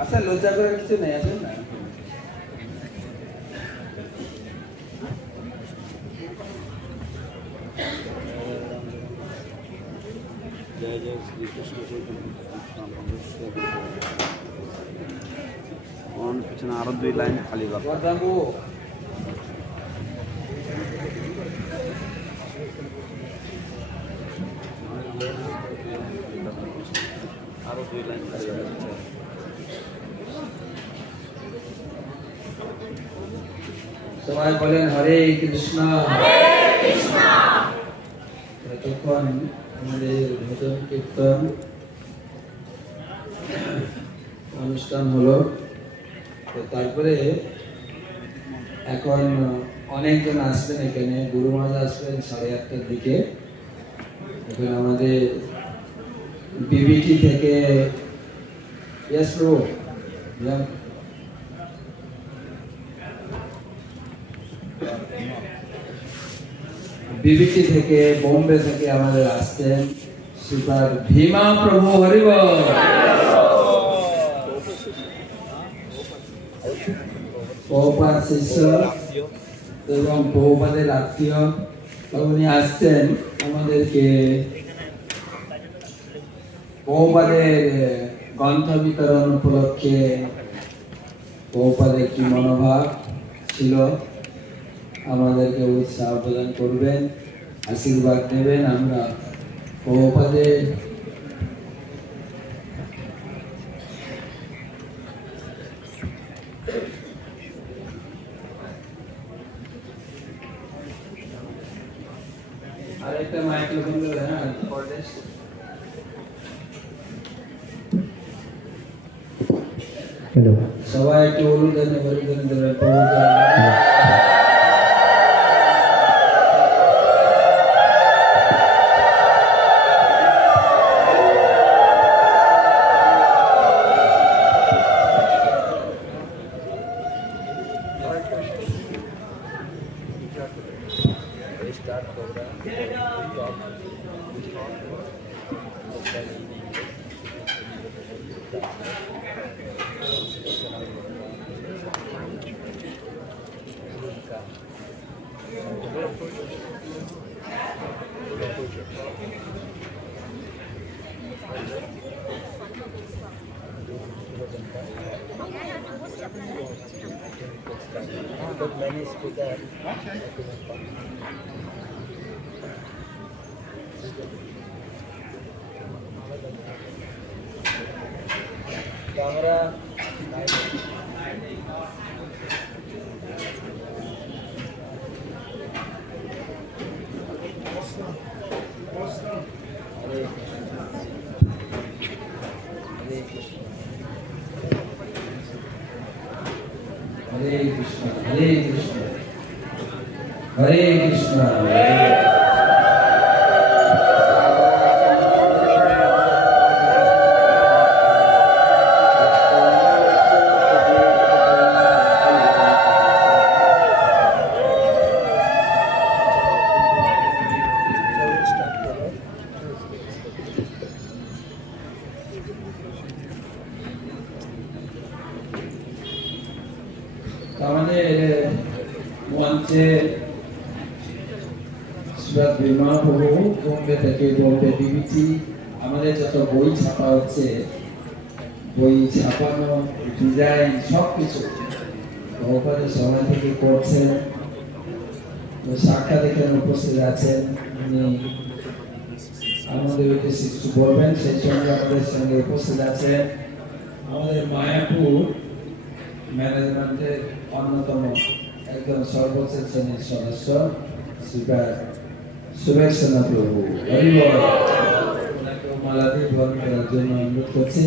আচ্ছা লজ্জা করে কিছু নেই আছে না জয় জয় শ্রী কৃষ্ণ চৈতন্য পিছনে আরো 2 লাইন খালি বাবু আরো 2 লাইন খালি আছে সবাই বলেন হরে কৃষ্ণ তখন আমাদের ভজন কীর্তন অনুষ্ঠান হলো তো তারপরে এখন অনেকজন আসবেন এখানে গুরু মহারাজ আসবেন 8:30টার দিকে এখন আমাদের বিবিটি থেকে ইয়েস প্রভু বিবিটি থেকে বোম্বে থেকে আমাদের আসছেন শ্রীপাদ ভীমা প্রভু হরিবল প্রভুপাদ শিষ্য এবং প্রভুপাদের আত্মীয় উনি আসছেন আমাদেরকে প্রভুপাদের গ্রন্থ বিতরণ উপলক্ষে প্রভুপাদের কি মনোভাব ছিল আমাদেরকে উৎসাহ প্রদান করবেন আশীর্বাদ নেবেন আমরা প্রভুপাদের আরেকটা মাইক লোক হ্যাঁ হ্যালো সবাই একটু বলুন Hare Krishna, Hare Krishna, Hare Krishna, আমাদের মঞ্চে শ্রীপাদ ভীমা প্রভু বোম্বে থেকে বোম্বে বিবিটি আমাদের যত বই ছাপা হচ্ছে বই ছাপানো ডিজাইন সবকিছু প্রভুপাদের সবাই থেকে করছেন সাক্ষাৎ এখানে উপস্থিত আছেন উনি আমাদের উদ্দেশ্যে কিছু বলবেন সেই সঙ্গে আমাদের সঙ্গে উপস্থিত আছেন আমাদের মায়াপুর ম্যানেজমেন্টের অন্যতম একজন সর্বোচ্চ শ্রেণীর সদস্য শ্রীপাদ সুবেশনা প্রভু হরিবল ওনাকে মালা দিয়ে বরণ করার জন্য অনুরোধ করছি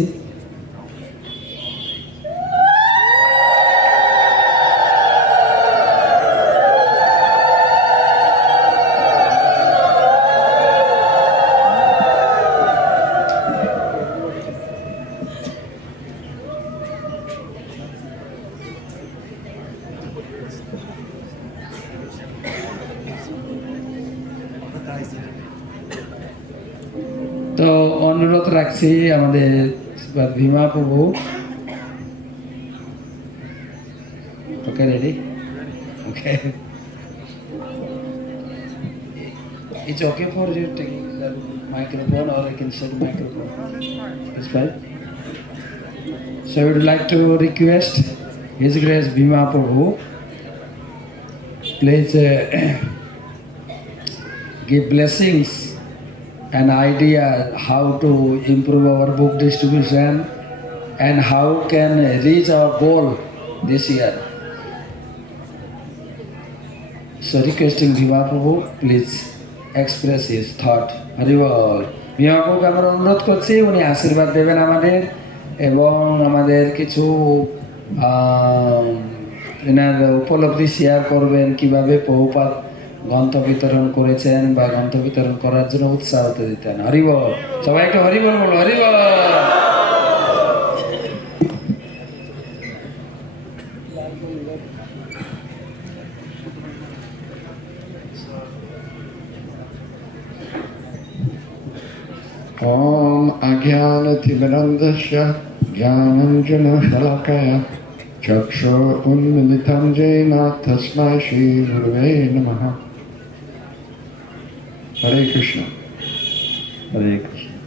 তো অনুরোধ রাখছি আমাদের ভীমা প্রভু Okay, ready? Okay. It's okay for you taking the microphone, or I can set the microphone. It's fine. So I would like to request His Grace Bhima Prabhu, please give blessings and idea how to improve our book distribution and how can reach our goal this year. So requesting Bhima Prabhu, please express his thought. Hari Bol. Bhima Prabhu আমরা অনুরোধ করছি উনি আশীর্বাদ দেবেন আমাদের এবং আমাদের কিছু এনার উপলব্ধি শেয়ার করবেন কিভাবে প্রভুপাদ গ্রন্থ বিতরণ করেছেন বা গ্রন্থ বিতরণ করার জন্য উৎসাহ দিতেন। হরি বল। সবাই একটু হরি বল বলো। হরি বল। Om Ajnanatimirandasya Jnananjana Shalakaya Chakshur Unmilitam Jena Tasmai Shri Gurave Namaha. Hare Krishna. Hare Krishna.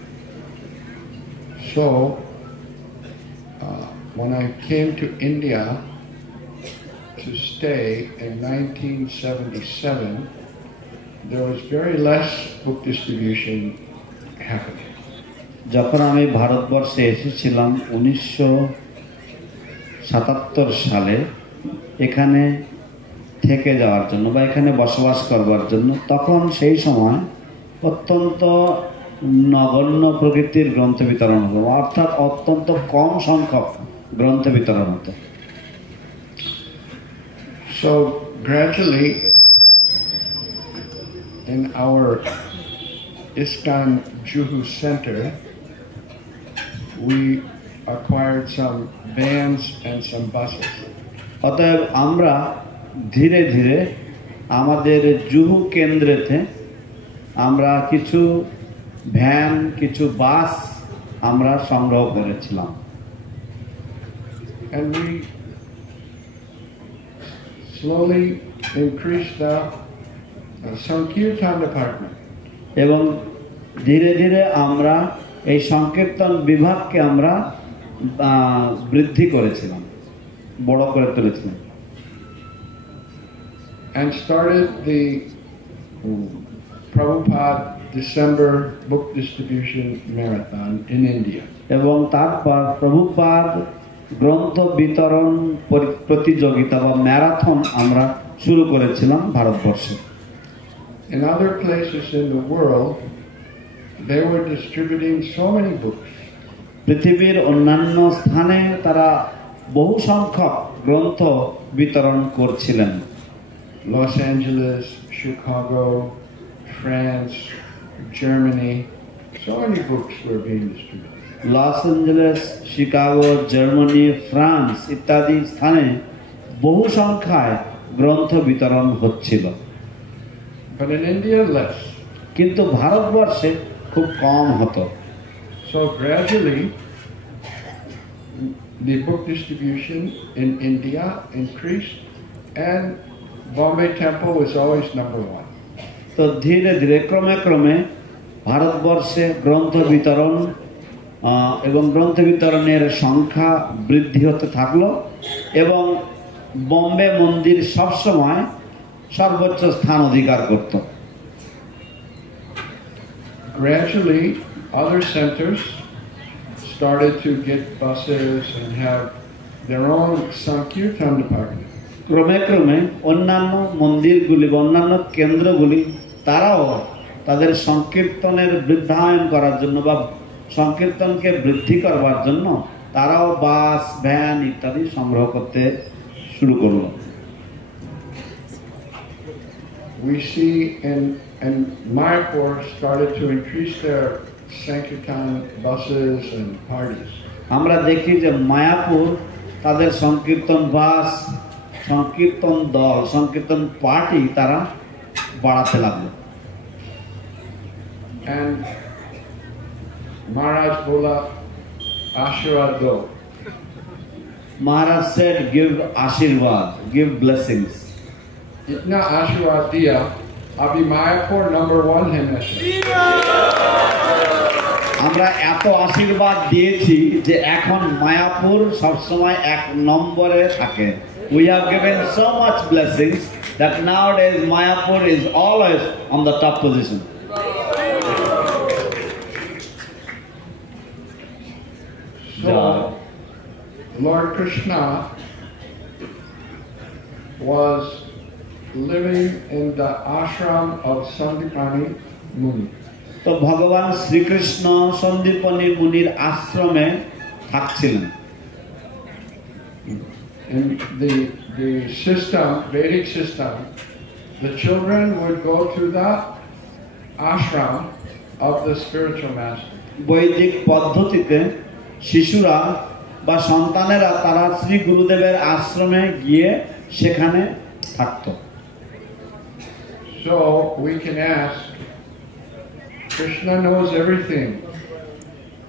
So, when I came to India to stay in 1977, there was very less book distribution happening. যখন আমি ভারতবর্ষে এসেছিলাম 1977 সালে এখানে থেকে যাওয়ার জন্য বা এখানে বসবাস করবার জন্য, তখন সেই সময় অত্যন্ত নগণ্য প্রকৃতির গ্রন্থ বিতরণ হতো, অর্থাৎ অত্যন্ত কম সংখ্যক গ্রন্থ বিতরণ হতো। So gradually in our ISKCON Juhu Center, we acquired some vans and some buses. অতএব আমরা ধীরে ধীরে আমাদের জুহু কেন্দ্রেতে আমরা কিছু ভ্যান, কিছু বাস আমরা সংগ্রহ করেছিলাম। And we slowly increased the Sankirtan department. এবং ধীরে ধীরে আমরা এই সংকীর্তন বিভাগকে আমরা বৃদ্ধি করেছিলাম, বড় করে তুলেছিলাম। And started the Prabhupada December book distribution marathon in India. এবং তারপর প্রভুপাদ গ্রন্থ বিতরণ প্রতিযোগিতা বা ম্যারাথন আমরা শুরু করেছিলাম ভারতবর্ষে। In other places in the world, they were distributing so many books. পৃথিবীর অন্যান্য স্থানে তারা বহু সংখ্যক গ্রন্থ বিতরণ করছিলেন। Los Angeles, Chicago, France, Germany, so many books were being distributed. Los Angeles, Chicago, Germany, France ইত্যাদি স্থানে বহু সংখ্যায় গ্রন্থ বিতরণ হচ্ছিল। But in India, less. কিন্তু ভারতবর্ষে খুব কম হতো। So gradually, the book distribution in India increased, and Bombay Temple was always number one. তো ধীরে ধীরে ক্রমে ক্রমে ভারতবর্ষে গ্রন্থ বিতরণ এবং গ্রন্থ বিতরণের সংখ্যা বৃদ্ধি হতে থাকলো এবং বম্বে মন্দির সবসময় সর্বোচ্চ স্থান অধিকার করত। Gradually, other centers started to get buses and have their own Sankirtan department. ক্রমে ক্রমে অন্যান্য মন্দিরগুলি বা অন্যান্য কেন্দ্রগুলি তারাও তাদের সংকীর্তনের বৃদ্ধায়ন করার জন্য বা সংকীর্তনকে বৃদ্ধি করবার জন্য তারাও বাস, ভ্যান ইত্যাদি সংগ্রহ করতে শুরু করলো। We see in Mayapur started to increase their Sankirtan buses and parties. আমরা দেখি যে মায়াপুর তাদের সংকীর্তন বাস, সংকীর্তন দল, সংকীর্তন পার্টি তারা বাড়াতে লাগলো। And Maharaj Bola Ashirwad do. Maharaj said, give Ashirwad, give blessings. Itna Ashirwad diya, abhi Mayapur number 1 hai main. আমরা এত আশীর্বাদ দিয়েছি যে এখন মায়াপুর সবসময় 1 নম্বরে থাকে। We have given so much blessings that nowadays Mayapur is always on the top position. So, Lord Krishna was living in the ashram of Sandipani Muni. তো ভগবান শ্রীকৃষ্ণ সন্দীপনী মুনির আশ্রমে থাকছিলেন। In the system, Vedic system, the children would go to the ashram of the spiritual master. বৈদিক পদ্ধতিতে শিশুরা বা সন্তানেরা তারা শ্রী গুরুদেবের আশ্রমে গিয়ে সেখানে থাকতো। So we can ask, Krishna knows everything.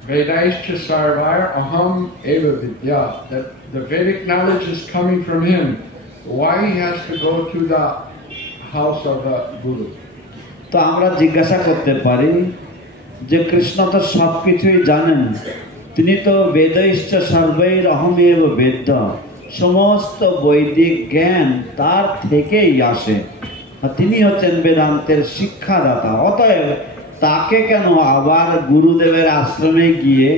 Vedaischa sarvaya aham eva vidya. That the Vedic knowledge is coming from him. Why he has to go to the house of the Guru? তো আমরা জিজ্ঞাসা করতে পারি যে কৃষ্ণ তো সবকিছুই জানেন, তিনি তো বেদৈশ্চ সর্বৈর অহমেব বেদ্য, সমস্ত বৈদিক জ্ঞান তার থেকেই আসে, তিনি হচ্ছেন বেদান্তের শিক্ষাদাতা। অতএব তাকে কেন আবার গুরুদেবের আশ্রমে গিয়ে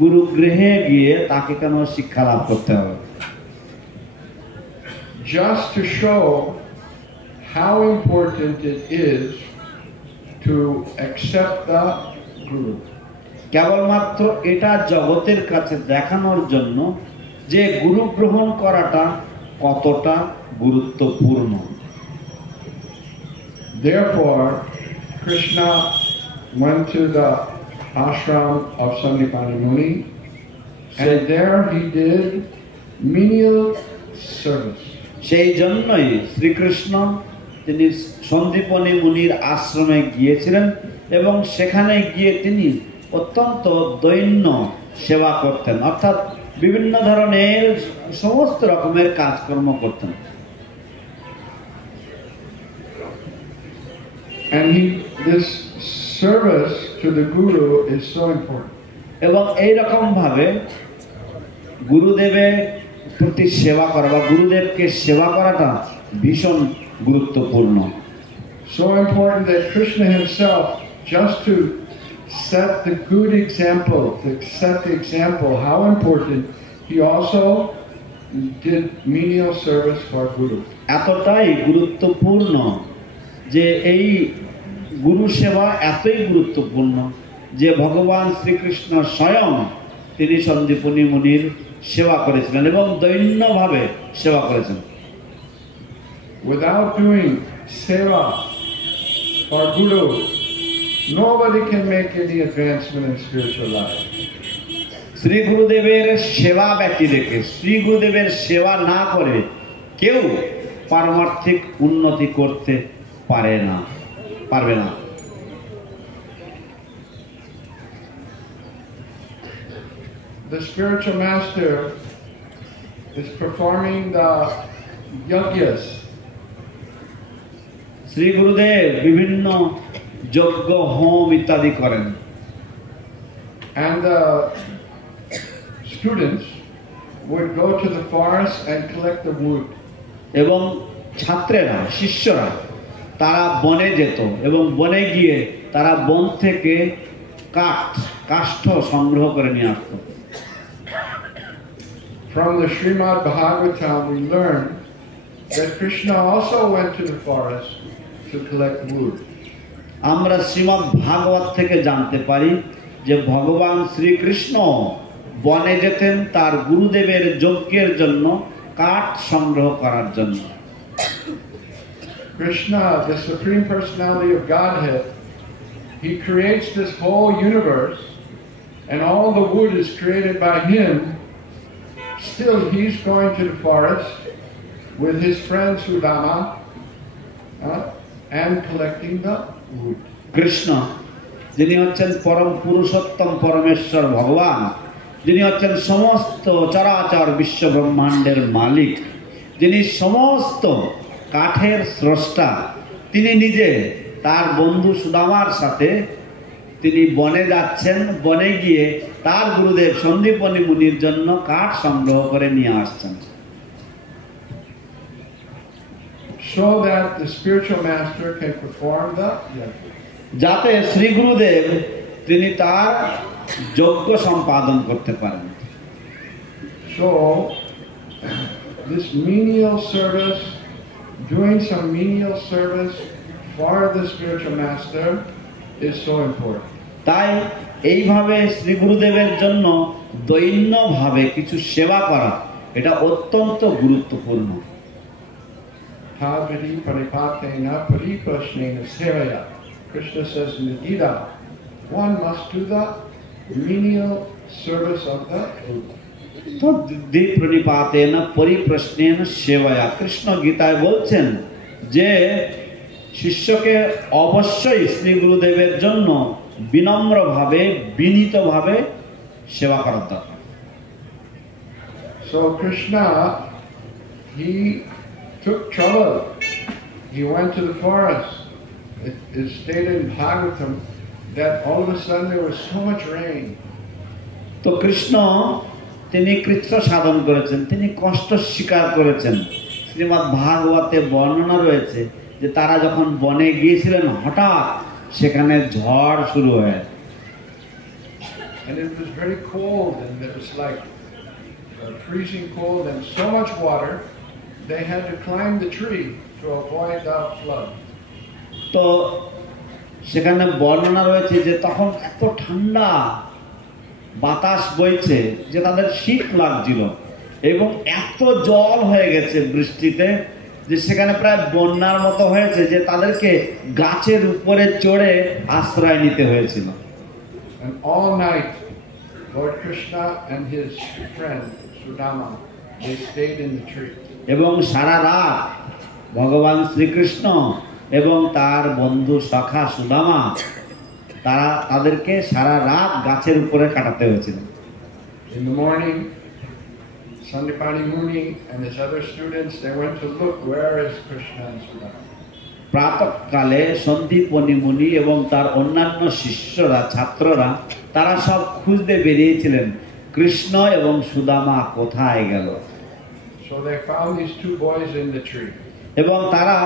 গুরুগৃহে গিয়ে তাকে কেন শিক্ষা লাভ করতে হবে? Just to show how important it is to accept the Guru. কেবলমাত্র এটা জগতের কাছে দেখানোর জন্য যে গুরু গ্রহণ করাটা কতটা গুরুত্বপূর্ণ। Therefore, Krishna went to the ashram of Sandipani Muni, and there he did menial service. সেই জন্যই শ্রীকৃষ্ণ তিনি সন্দীপনী মুনির আশ্রমে গিয়েছিলেন এবং সেখানে গিয়ে তিনি অত্যন্ত দৈন্য সেবা করতেন, অর্থাৎ বিভিন্ন ধরনের সমস্ত রকমের কাজকর্ম করতেন। And this service to the Guru is so important. এবং এই রকম ভাবে গুরুদেবের প্রতি সেবা করা বা গুরুদেবকে সেবা করাটা ভীষণ গুরুত্বপূর্ণ। So important that Krishna himself, just to set the good example, to set the example how important, he also did menial service for Guru. এতটাই গুরুত্বপূর্ণ যে এই গুরু সেবা এতই গুরুত্বপূর্ণ যে ভগবান শ্রীকৃষ্ণ স্বয়ং তিনি সন্দীপনী মুনির সেবা করেছিলেন এবং দৈন্যভাবে সেবা করেছেন। Without doing seva for Guru, nobody can make any advancement in spiritual life. Shri গুরুদেবের সেবা ব্যক্তি রেখে শ্রী গুরুদেবের সেবা না করে কেউ পারমার্থিক উন্নতি করতে পারবে না। The spiritual master is performing the yajnas. Shri গুরুদেব বিভিন্ন যজ্ঞ হোম ইত্যাদি করেন। And the students would go to the forest and collect the wood. এবং ছাত্রেরা শিষ্যরা তারা বনে যেত এবং বনে গিয়ে তারা বন থেকে কাষ্ঠ সংগ্রহ করে নিয়ে আসত। From the Srimad Bhagavatam we learn that Krishna also went to the forest to collect wood. আমরা শ্রীমদ্ ভাগবত থেকে জানতে পারি যে ভগবান শ্রীকৃষ্ণ বনে যেতেন তার গুরুদেবের যজ্ঞের জন্য কাঠ সংগ্রহ করার জন্য। Krishna, the Supreme Personality of Godhead, he creates this whole universe and all the wood is created by him. Still he's going to the forest with his friend Sudama and collecting the wood. Krishna যিনি হচ্ছেন পরম পুরুষোত্তম পরমেশ্বর ভগবান, যিনি হচ্ছেন সমস্ত চরাচর বিশ্ব ব্রহ্মাণ্ডের মালিক, যিনি সমস্ত কাঠের স্রষ্টা, তিনি নিজে তার বন্ধু সুদামার সাথে তিনি বনে যাচ্ছেন। বনে গিয়ে তার গুরুদেব সন্দীপনী মুনির জন্য কাঠ সংগ্রহ করে নিয়ে আসছেন, so that the spiritual master can perform the yajna. যাতে শ্রী গুরুদেব তিনি তার যজ্ঞ সম্পাদন করতে পারেন। So this menial service, doing some menial service for the spiritual master is so important. তাই এইভাবে শ্রী গুরুদেবের জন্য দৈন্যভাবে কিছু সেবা করা এটা অত্যন্ত গুরুত্বপূর্ণ। Haviri paripatena pariprashnena sevaya. Krishna says in the Gita, one must do the menial service of the Guru. তো প্রণিপাতেন পরিপ্রশ্নেন সেবায়া, কৃষ্ণ গীতায় বলছেন যে শিষ্যকে অবশ্যই শ্রী গুরুদেবের জন্য বিনম্রভাবে বিনীতভাবে সেবা করার দরকার। So Krishna, he took trouble. He went to the forest. It is stated in Bhagavatam that all of a sudden there was so much rain. তো কৃষ্ণ তিনি কৃচ্ছ সাধন করেছেন, তিনি কষ্ট স্বীকার করেছেন। শ্রীমদ্ ভাগবতে বর্ণনা রয়েছে যে তারা যখন বনে গিয়েছিলেন হঠাৎ সেখানে ঝড় শুরু হয়, And it was very cold, and it was like freezing cold and so much water, they had to climb the tree to avoid the flood. তো সেখানে বর্ণনা রয়েছে যে তখন এত ঠান্ডা বাতাস বইছে যে তাদের শীত লাগছিল এবং এত জল হয়ে গেছে বৃষ্টিতে যে সেখানে প্রায় বন্যার মতো হয়েছে যে তাদেরকে গাছের উপরে চড়ে আশ্রয় নিতে হয়েছিল। And all night, Lord Krishna and his friend Sudama, they stayed in the tree. এবং সারা রাত ভগবান শ্রীকৃষ্ণ এবং তার বন্ধু সখা সুদামা তারা তাদেরকে সারা রাত গাছের উপরে কাটাতে হয়েছিল। In the morning, Sandipani Muni and his other students, they went to look where is Krishna and Sudama. প্রাতঃকালে Sandipani মুনি এবং তার অন্যান্য শিষ্যরা ছাত্ররা তারা সব খুঁজতে বেরিয়েছিলেন কৃষ্ণ এবং সুদামা কোথায় গেল। So they found these two boys in the tree. এবং তারা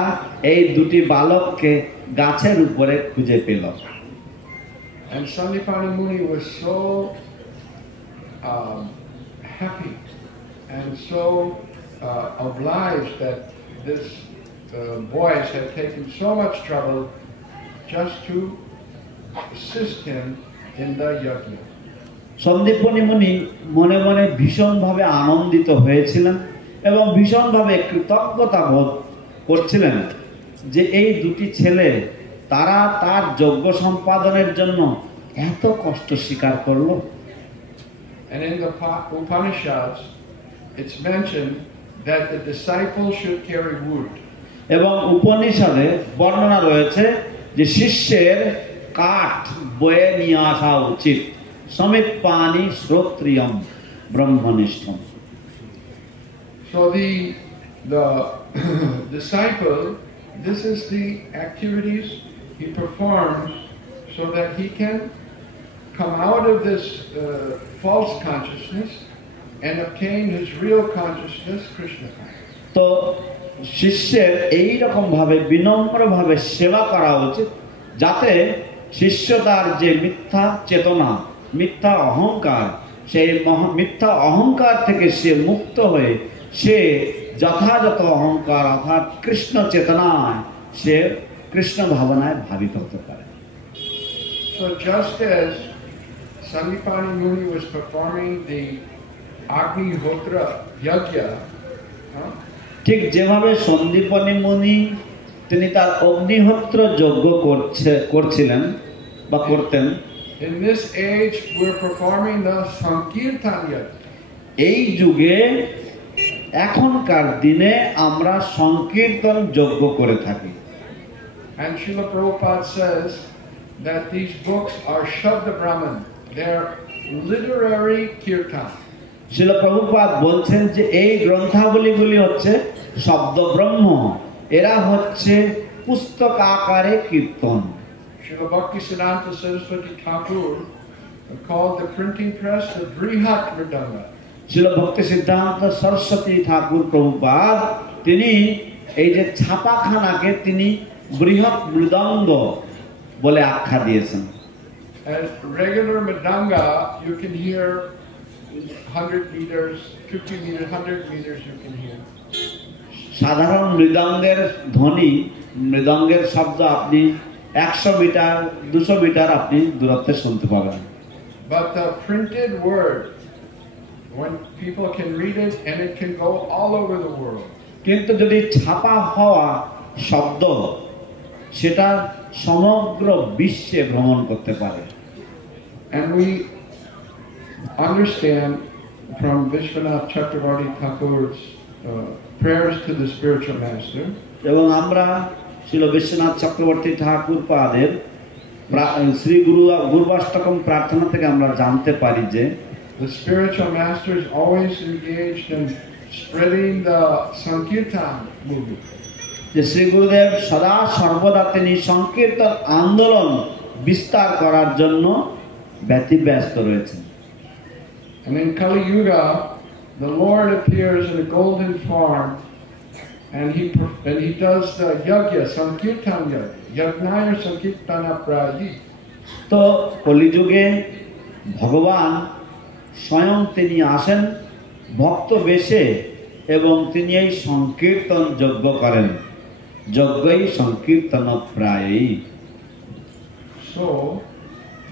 এই দুটি বালককে গাছের উপরে খুঁজে পেল। And Sandipani Muni was so happy and so obliged that this boys had taken so much trouble just to assist him in the yajna. Sandipani মুনি মনে মনে ভীষণভাবে আনন্দিত হয়েছিলেন এবং ভীষণভাবে কৃতজ্ঞতা বোধ করছিলেন যে এই দুটি ছেলে তারা তার যজ্ঞ সম্পাদনের জন্য এত কষ্ট স্বীকার করলো। And in the Upanishads, it's mentioned that the disciple should carry wood. এবং উপনিষদে বর্ণনা রয়েছে যে শিষ্যের কাঠ বয়ে নিয়ে আসা উচিত। সমিৎপানি শ্রোত্রিয়ম ব্রহ্মনিষ্ঠম। So the disciple, this is the activities he performs so that he can come out of this false consciousness and obtain his real consciousness, Krishna consciousness. তো শিষ্যের এই রকম ভাবে বিনম্র ভাবে সেবা করা উচিত যাতে শিষ্য তার যে মিথ্যা চেতনা, মিথ্যা অহংকার, সেই মিথ্যা অহংকার থেকে সে মুক্ত হয়ে সে যথাযথ অহংকার অর্থাৎ কৃষ্ণ চেতনায় সে কৃষ্ণ ভাবনায় ভাবিত হতে পারে। So just as Sandipani Muni was performing the Agnihotra Yajna, ঠিক যেভাবে সন্দীপনী মুনি তিনি তার অগ্নিহোত্র যজ্ঞ করছিলেন বা করতেন, in this age we're performing the Sankirtan Yajna. এই যুগে এখনকার দিনে আমরা সংকীর্তন যজ্ঞ করে থাকি। And Srila Prabhupada says that these books are Shabda Brahman. They're literary kirtan. শিল প্রভুপাদ বলছেন যে এই গ্রন্থাবলীগুলি হচ্ছে শব্দ ব্রহ্ম, এরা হচ্ছে পুস্তক আকারে কীর্তন। Srila Bhaktisiddhanta Saraswati Thakur called the printing press the Brihat Mridanga. শিল ভক্তি সিদ্ধান্ত সরস্বতী ঠাকুর প্রভুপাদ তিনি এই যে ছাপাখানাকে তিনি বৃহৎ মৃদঙ্গ বলে আখ্যা দিয়েছেন। And regular mridanga you can hear 100 meters, 50 meters, 100 meters you can hear. সাধারণ মৃদঙ্গের ধ্বনি, মৃদঙ্গের শব্দ আপনি 100 মিটার 200 মিটার আপনি দূরত্বে শুনতে পাবেন। But the printed word, when people can read it and it can go all over the world. কিন্তু যদি ছাপা হওয়া শব্দ সেটা সমগ্র বিশ্বে ভ্রমণ করতে পারে। And we understand from Vishwanath Chakravarti Thakur's prayers to the spiritual master. এবং আমরা শিল বিশ্বনাথ চক্রবর্তী ঠাকুর পাদের শ্রী গুরুবাষ্টকম প্রার্থনা থেকে আমরা জানতে পারি যে the spiritual master is always engaged in spreading the Sankirtan movement. যে শ্রী গুরুদেব সদা সর্বদা তিনি সংকীর্তন আন্দোলন বিস্তার করার জন্য ব্যতিব্যস্ত রয়েছেন। And in Kali Yuga, the Lord appears in a golden form, and he does the yajna, Sankirtan yajna, yajnaya Sankirtana pradi. তো কলিযুগে ভগবান স্বয়ং তিনি আসেন ভক্ত বেশে এবং তিনি এই সংকীর্তন যজ্ঞ করেন, যজ্ঞই সংকীর্তন প্রায়ই। So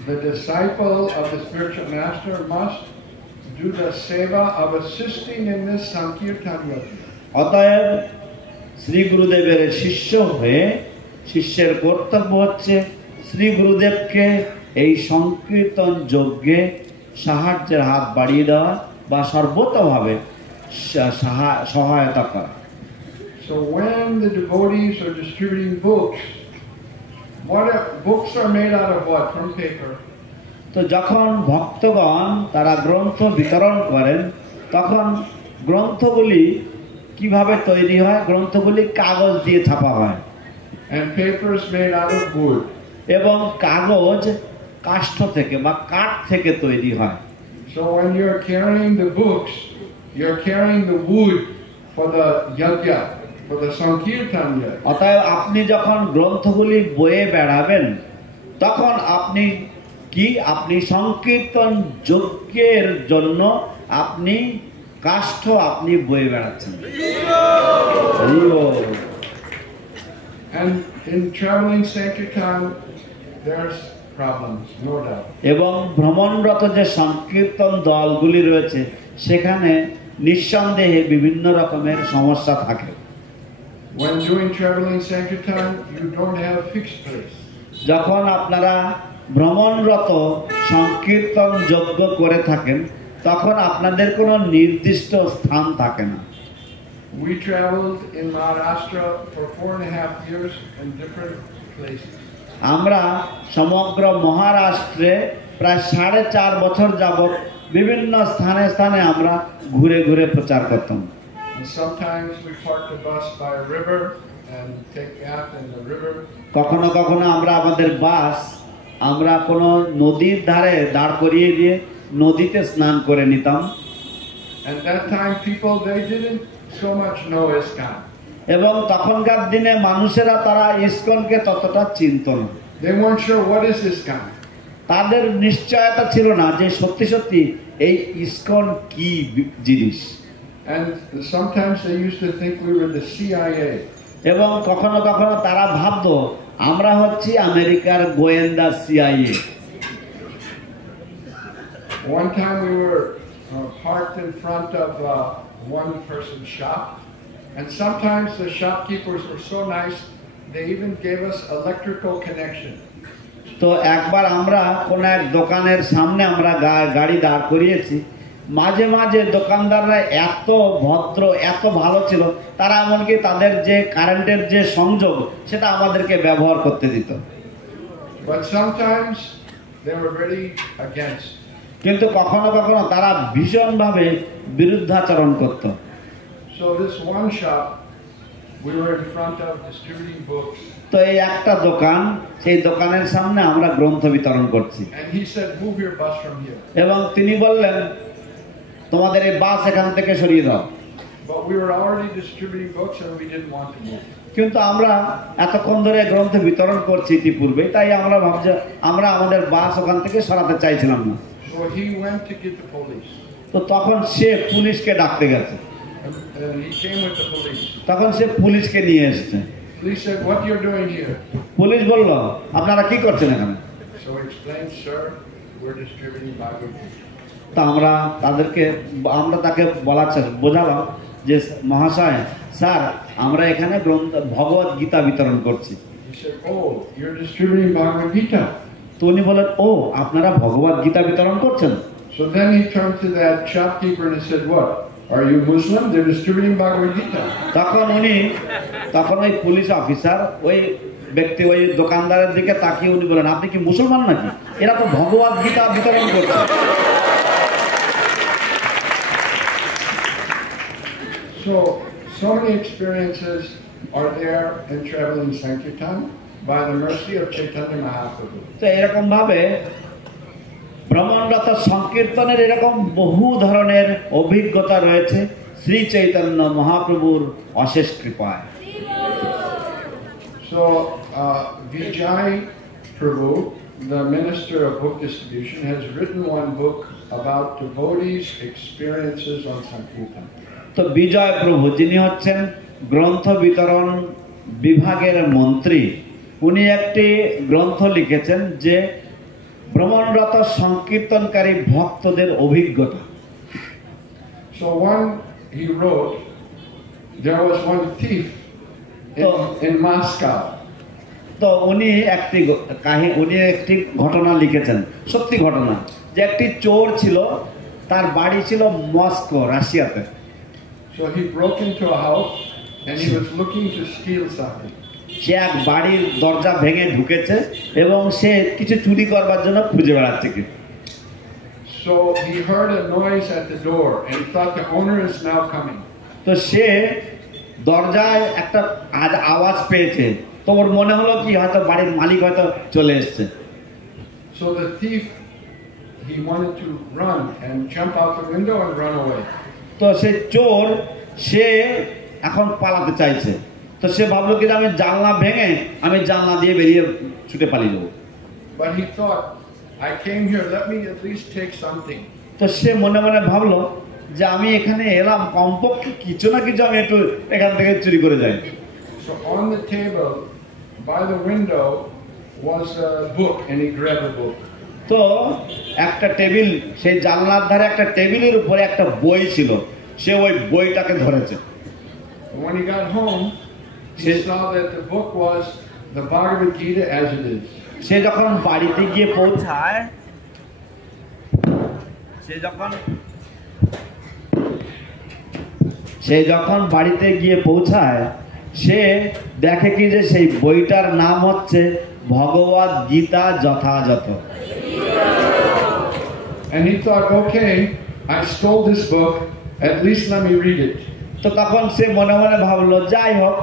the disciple of the spiritual master must do the seva of assisting in this Sankirtan yajna. অতএব শ্রী গুরুদেবের শিষ্য হয়ে শিষ্যের কর্তব্য হচ্ছে শ্রী গুরুদেবকে এই সংকীর্তন যজ্ঞে সাহায্যের হাত বাড়িয়ে দেওয়া বা সর্বতভাবে সহায়তা করা। So when the devotees are distributing books, books are made out of what? From paper. তো যখন ভক্তগণ তারা গ্রন্থ বিতরণ করেন তখন গ্রন্থগুলি কিভাবে তৈরি হয়? গ্রন্থগুলি কাগজ দিয়ে ছাপা হয়। And paper is made out of wood. এবং কাগজ কাষ্ঠ থেকে বা কাঠ থেকে তৈরি হয়। So when you're carrying the books, you're carrying the wood for the yajna, for the Sankirtan yajna. অতএব আপনি যখন গ্রন্থগুলি বয়ে বেড়াবেন তখন আপনি আপনি সংকীর্তন যজ্ঞের জন্য আপনি কাষ্ঠ আপনি বয়ে বেড়াচ্ছেন। And in traveling Sankirtan, there's problems, no doubt. এবং ভ্রমণরত যে সংকীর্তন দলগুলি রয়েছে সেখানে নিঃসন্দেহে বিভিন্ন রকমের সমস্যা থাকে। When doing traveling Sankirtan, you don't have fixed place. যখন আপনারা ভ্রমণরত সংকীর্তন যজ্ঞ করে থাকেন তখন আপনাদের কোনো নির্দিষ্ট স্থান থাকে না। We traveled in Maharashtra for 4.5 years in different places. আমরা সমগ্র মহারাষ্ট্রে প্রায় 4.5 বছর যাবত বিভিন্ন স্থানে স্থানে আমরা ঘুরে ঘুরে প্রচার করতাম। And sometimes we parked the bus by a river and take bath in the river. কখনো কখনো আমরা আমাদের বাস আমরা কোনো নদীর ধারে দাঁড় করিয়ে দিয়ে নদীতে স্নান করে নিতাম। At that time, people they didn't so much know ISKCON. এবং তখনকার দিনে মানুষেরা তারা ইসকনকে ততটা চিনত না। They weren't sure what is ISKCON. তাদের নিশ্চয়তা ছিল না যে সত্যি সত্যি এই ইসকন কি জিনিস। And sometimes they used to think we were the CIA. এবং কখনো কখনো তারা ভাবতো আমরা হচ্ছি আমেরিকার গোয়েন্দা CIA। One time we were parked in front of one person's shop, and sometimes the shopkeepers were so nice they even gave us electrical connection. তো একবার আমরা কোন এক দোকানের সামনে আমরা গাড়ি দাঁড় করিয়েছি, মাঝে মাঝে দোকানদাররা এত ভদ্র এত ভালো ছিল তারা এমনকি তাদের যে কারেন্টের যে সংযোগ সেটা আমাদেরকে ব্যবহার করতে দিত। But sometimes they were very against. কিন্তু কখনো কখনো তারা ভীষণভাবে বিরুদ্ধাচরণ করত। So this one shop, we were in front of distributing books, তো এই একটা দোকান, সেই দোকানের সামনে আমরা গ্রন্থ বিতরণ করছি and he said, "Move your bus from here." এবং তিনি বললেন তোমাদের এই বাস এখান থেকে সরিয়ে দাও। But we were already distributing books and we didn't want to move. কিন্তু আমরা এতক্ষণ ধরে গ্রন্থ বিতরণ করছি ইতিপূর্বে, তাই আমরা ভাবছি আমরা আমাদের বাস ওখান থেকে সরাতে চাইছিলাম না। So he went to get the police. তো তখন সে পুলিশকে ডাকতে গেছে, And he came with the police. তখন সে পুলিশকে নিয়ে এসছে। Police said, "What you're doing here?" Police বলল আপনারা কি করছেন এখানে? So he explained, "Sir, we're distributing Bible books." তা আমরা তাকে বোঝালাম যে মহাশয়, স্যার আমরা এখানে ভগবত গীতা বিতরণ করছি। He said, "Oh, you're distributing Bhagavad Gita." তো উনি বলেন, ও আপনারা ভগবত গীতা বিতরণ করছেন? So then he turned to that shopkeeper and he said, "What? Are you Muslim? They're distributing Bhagavad Gita." তখন ওই পুলিশ অফিসার ওই ব্যক্তি ওই দোকানদারের দিকে তাকিয়ে উনি বলেন, আপনি কি মুসলমান নাকি? এরা তো ভগবত গীতা বিতরণ করছে। So many experiences are there in traveling Sankirtan by the mercy of Chaitanya Mahaprabhu. তো এরকম ভাবে ভ্রমণরত সংকীর্তনের এরকম বহু ধরনের অভিজ্ঞতা রয়েছে শ্রী চৈতন্য মহাপ্রভুর অশেষ কৃপায়। So Vijay Prabhu, the minister of book distribution, has written one book about devotees' experiences on Sankirtan. তো বিজয় প্রভু যিনি হচ্ছেন গ্রন্থ বিতরণ বিভাগের মন্ত্রী, উনি একটি গ্রন্থ লিখেছেন যে ভ্রমণরত সংকীর্তনকারী ভক্তদের অভিজ্ঞতা। So one he wrote, there was one thief in Moscow. তো উনি একটি ঘটনা লিখেছেন, সত্যি ঘটনা, যে একটি চোর ছিল, তার বাড়ি ছিল মস্কো, রাশিয়াতে। So he broke into a house and he was looking to steal something. সে এক বাড়ির দরজা ভেঙে ঢুকেছে এবং সে কিছু চুরি করবার জন্য খুঁজে বেড়াচ্ছে। So he heard a noise at the door and he thought the owner is now coming. তো সে দরজায় একটা আওয়াজ পেয়েছে, তো ওর মনে হলো কি হয়তো বাড়ির মালিক হয়তো চলে এসেছে। So the thief, he wanted to run and jump out the window and run away. তো সে চোর সে এখন পালাতে চাইছে, তো সে ভাবলো কি আমি জানলা ভেঙে আমি জানলা দিয়ে বেরিয়ে ছুটে পালিয়ে যাবো। But he thought, I came here, let me at least take something. তো সে মনে মনে ভাবলো যে আমি এখানে এলাম, কমপক্ষে কিছু না কিছু আমি একটু এখান থেকে চুরি করে যাই। So on the table by the window was a book and he grabbed a book. তো একটা টেবিল, সেই জানলার ধারে একটা টেবিলের উপরে একটা বই ছিল, সে ওই বইটাকে ধরেছে। When he got home, he saw that the book was the Bhagavad Gita as it is. সে যখন বাড়িতে গিয়ে পৌঁছায়, সে দেখে কি যে সেই বইটার নাম হচ্ছে ভগবত গীতা যথাযথ। And he thought, okay, I stole this book, at least let me read it. তো তখন সে মনে মনে ভাবলো, যাই হোক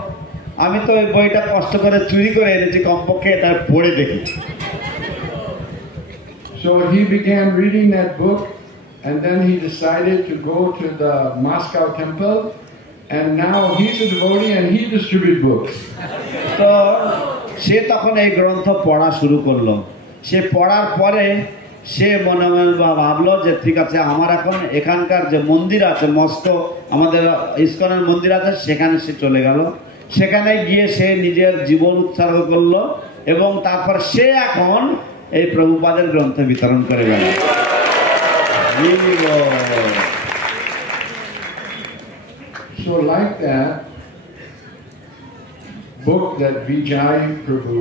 আমি তো ওই বইটা কষ্ট করে চুরি করে এনেছি, কমপক্ষে এটা পড়ে দেখি। So he began reading that book and then he decided to go to the Moscow temple and now he's a devotee and he distributes books. তো সে তখন এই গ্রন্থ পড়া শুরু করলো। সে পড়ার পরে সে মনে মনে ভাবলো যে ঠিক আছে, আমার এখন এখানকার যে মন্দির আছে মস্কো, আমাদের ইসকনের মন্দির আছে, সেখানে সে চলে গেল। সেখানে গিয়ে সে নিজের জীবন উৎসর্গ করলো এবং তারপর সে এখন এই প্রভুপাদের গ্রন্থ বিতরণ করে গেল। So like that book that Vijay Prabhu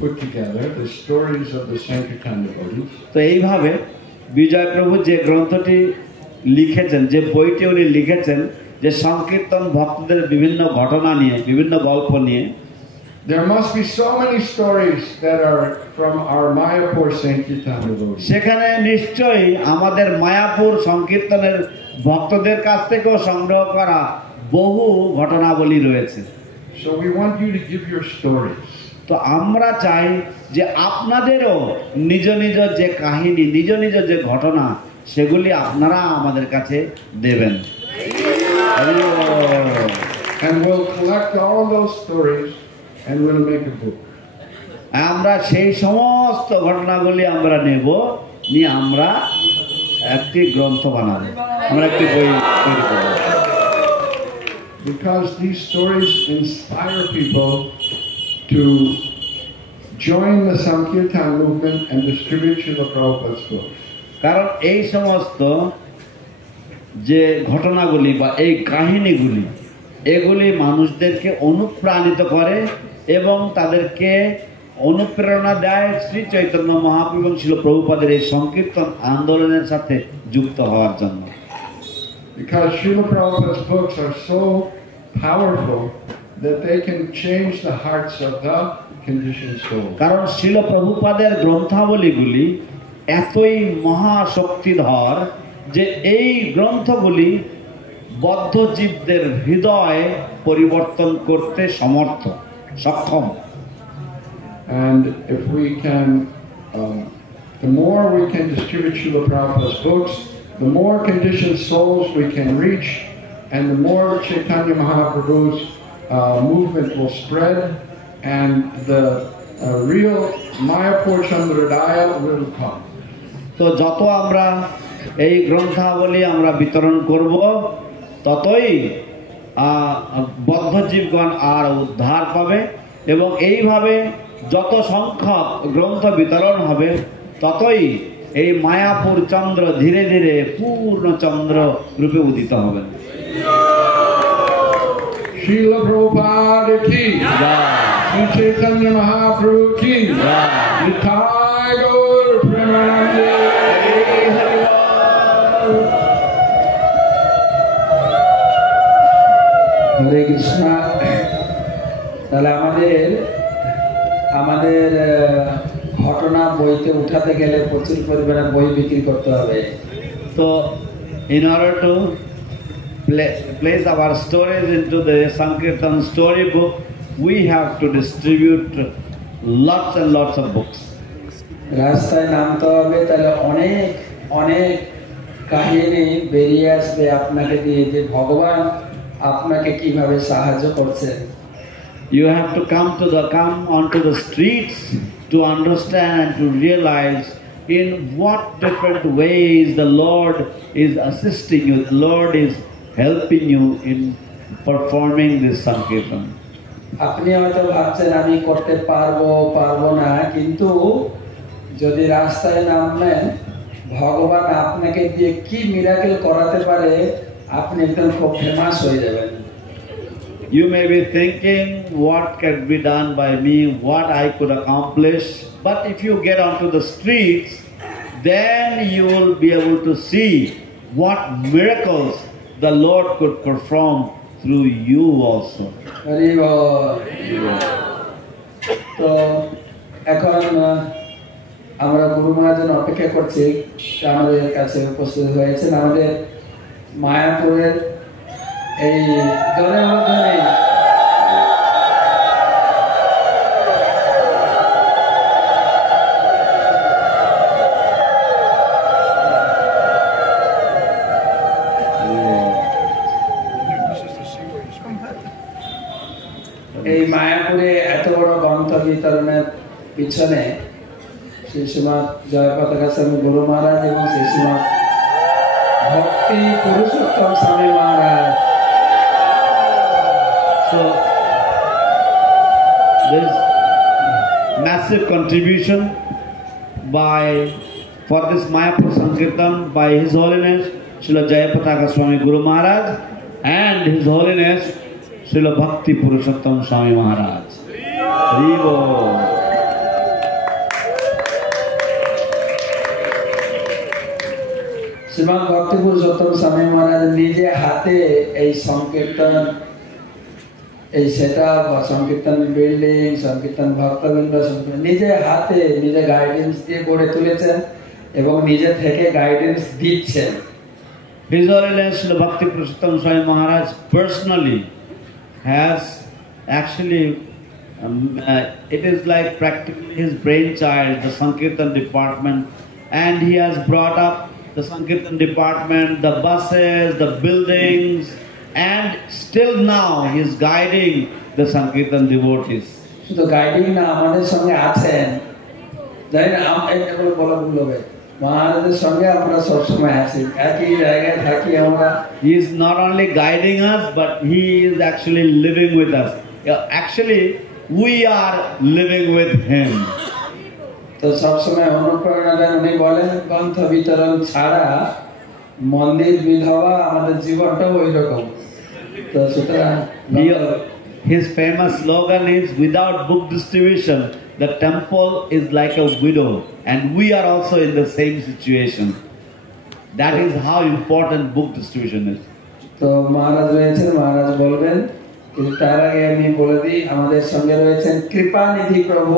put together, the stories of the Sankirtan devotees. তো এইভাবে বিজয় প্রভু যে গ্রন্থটি লিখেছেন, যে বইটি উনি লিখেছেন, যে সংকীর্তন ভক্তদের বিভিন্ন ঘটনা নিয়ে, বিভিন্ন গল্প নিয়ে, There must be so many stories that are from our Mayapur Sankirtan devotees. সেখানে নিশ্চয়ই আমাদের মায়াপুর সংকীর্তনের ভক্তদের কাছ থেকেও সংগ্রহ করা বহু ঘটনাবলী রয়েছে। So we want you to give your stories. তো আমরা চাই যে আপনাদেরও নিজ নিজ যে কাহিনী, নিজ নিজ যে ঘটনা, সেগুলি আপনারা আমাদের কাছে দেবেন। And we'll collect all those stories and we'll make a book. আমরা সেই সমস্ত ঘটনাগুলি আমরা নেব, নিয়ে আমরা একটি গ্রন্থ বানাবো, আমরা একটি বই তৈরি করব। Because these stories inspire people to join the Sankirtan movement and distribute Srila Prabhupada's books. কারণ এই সমস্ত যে ঘটনাগুলি বা এই কাহিনীগুলি, এগুলি মানুষদেরকে অনুপ্রাণিত করে এবং তাদেরকে অনুপ্রেরণা দেয় শ্রী চৈতন্য মহাপ্রভু এবং শিল প্রভুপাদের এই সংকীর্তন আন্দোলনের সাথে যুক্ত হওয়ার জন্য। Because Srila Prabhupada's books are so powerful that they can change the hearts of the conditioned soul. কারণ শিল প্রভুপাদের গ্রন্থাবলীগুলি এতই মহাশক্তিধর যে এই গ্রন্থগুলি বদ্ধ জীবদের হৃদয় পরিবর্তন করতে সক্ষম। And if we can, the more we can distribute Srila Prabhupada's books, the more conditioned souls we can reach, and the more Chaitanya Mahaprabhu's movement will spread, and the real Mayapur Chandrodaya will come. তো যত আমরা এই গ্রন্থাবলী আমরা বিতরণ করব, ততই বদ্ধজীবগণ আর উদ্ধার পাবে, এবং এইভাবে যত সংখ্যক গ্রন্থ বিতরণ হবে, ততই এই মায়াপুর চন্দ্র ধীরে ধীরে পূর্ণ চন্দ্র রূপে উদিত হবেন। Srila Prabhupada ki, Sri Chaitanya Mahaprabhu ki, Nitai Gaur Premanande. হরে কৃষ্ণ। তাহলে আমাদের ঘটনা বইতে উঠাতে গেলে প্রচুর পরিমাণে বই বিক্রি করতে হবে। তো in order to place our stories into the Sankirtan storybook, we have to distribute lots and lots of books. রাস্তায় নামতে হবে, তাহলে অনেক অনেক কাহিনী বেরিয়ে আসবে আপনাকে দিয়ে, যে ভগবান আপনাকে কিভাবে সাহায্য করছেন। You have to come onto the streets to understand and to realize in what different ways the Lord is assisting you, the Lord is helping you in performing this Sankirtan. আপনি হয়তো ভাবছেন আমি করতে পারবো না, কিন্তু যদি রাস্তায় নামলেন, ভগবান আপনাকে দিয়ে কি মিরাকেল করাতে পারে, আপনি একদম খুব ফেমাস হয়ে যাবেন। You may be thinking what can be done by me, what I could accomplish, but if you get onto the streets, then you will be able to see what miracles the Lord could perform through you also. তো এখন আমরা গুরু মহাজন অপেক্ষা করছি, আমাদের কাছে উপস্থিত হয়েছেন আমাদের মায়াপুরের এই দলের মধ্যে এই মায়াপুরে এত বড় গ্রন্থ বিতরণের পিছনে শ্রী শ্রীমৎ জয়পতাকা স্বামী গুরু মহারাজ এবং শ্রী শ্রীমৎ ভক্তি পুরুষোত্তম স্বামী মহারাজ। So there's massive contribution for this Mayapur Sankirtan by His Holiness Srila Jayapataka Swami Guru Maharaj and His Holiness Srila Bhakti Purushottam Swami Maharaj. Hari Bol. Srimat ভক্তি পুরুষোত্তম স্বামী মহারাজ নিজে হাতে এই সংকীর্তন এই সেটআপ বা সংকীর্তন বিল্ডিং, সংকীর্তন ভক্তবৃন্দ নিজে হাতে নিজে গাইডেন্স দিয়ে গড়ে তুলেছেন এবং নিজে থেকে গাইডেন্স দিচ্ছেন। His Holiness Srila Bhakti Purushottam Swami Maharaj personally has actually, it is like practically his brainchild, the Sankirtan department, and he has brought up the Sankirtan department, the buses, the buildings, and still now he is guiding the Sankirtan devotees. শুধু guiding না, আমাদের সঙ্গে আছেন, জানি না এগুলো বলা ভুল হবে, মহারাজের সঙ্গে আমরা সবসময় আছি, একই জায়গায় থাকি আমরা। He is not only guiding us, but he is actually living with us. Actually, we are living with him. তো সবসময় অনুপ্রেরণা দেন। উনি বলেন গ্রন্থ বিতরণ ছাড়া মন্দির বিধবা, আমাদের জীবনটাও ওই রকম। তো সুতরাং his famous slogan is, without book distribution, the temple is like a widow, and we are also in the same situation. That is how important book distribution is. তো মহারাজ রয়েছেন, মহারাজ বলবেন, কিন্তু তার আগে আমি বলে দিই আমাদের সঙ্গে রয়েছেন কৃপানিধি প্রভু।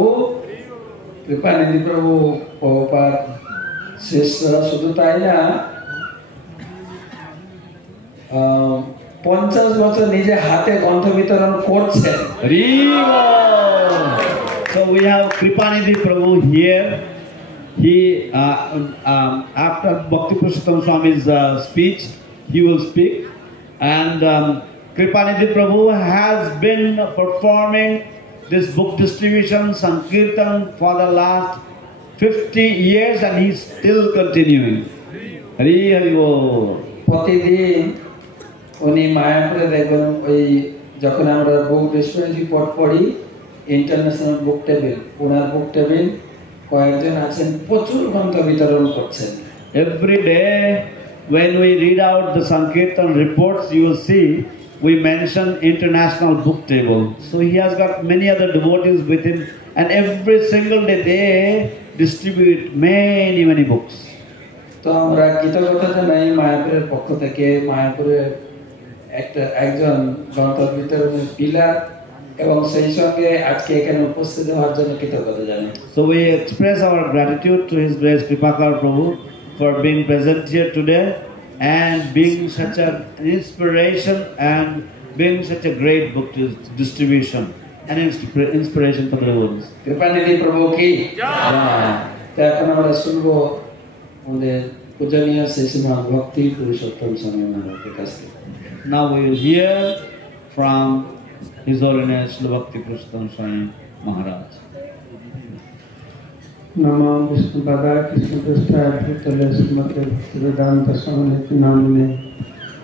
কৃপানিধি প্রভু প্রভুপাদ শিষ্য, শুধু তাই না 50 বছর নিজে হাতে গ্রন্থ বিতরণ করছেন। So we have Kripanidhi Prabhu here. He after Bhakti Purushottam Swami's speech, he will speak, and Kripanidhi Prabhu has been performing this book distribution Sankirtan for the last 50 years, and he's still continuing. Hari Hari Bol. প্রতিদিন উনি মায়াপুরে দেখবেন, ওই যখন আমরা বুক distribution report পড়ি, international বুক table, ওনার বুক table কয়েকজন আছেন প্রচুর গ্রন্থ বিতরণ করছেন। Every day when we read out the Sankirtan reports, you will see we mention international book table. So he has got many other devotees with him, and every single day they distribute many books. তো আমরা কৃতজ্ঞতা জানাই মায়াপুরের পক্ষ থেকে, মায়াপুরের একজন গ্রন্থ বিতরণের পিলার, এবং সেই সঙ্গে আজকে এখানে উপস্থিত হওয়ার জন্য কৃতজ্ঞতা জানাই। So we express our gratitude to His Grace Kripakar Prabhu for being present here today and being such an inspiration and being such a great book distribution and inspiration for the devotees. কৃপানিধি প্রভু কি জয়। তো এখন আমরা শুনবো আমাদের পূজনীয় শ্রী শ্রীমৎ ভক্তি পুরুষোত্তম স্বামী মহারাজের কাছ থেকে। Now we will hear from His Holiness Srila Bhakti Purushottam Swami Maharaj. नमो विष्णुपदाय कृष्णपृष्ठाय भूतले श्रीमते भक्तिवेदांत स्वामिनिति नामिने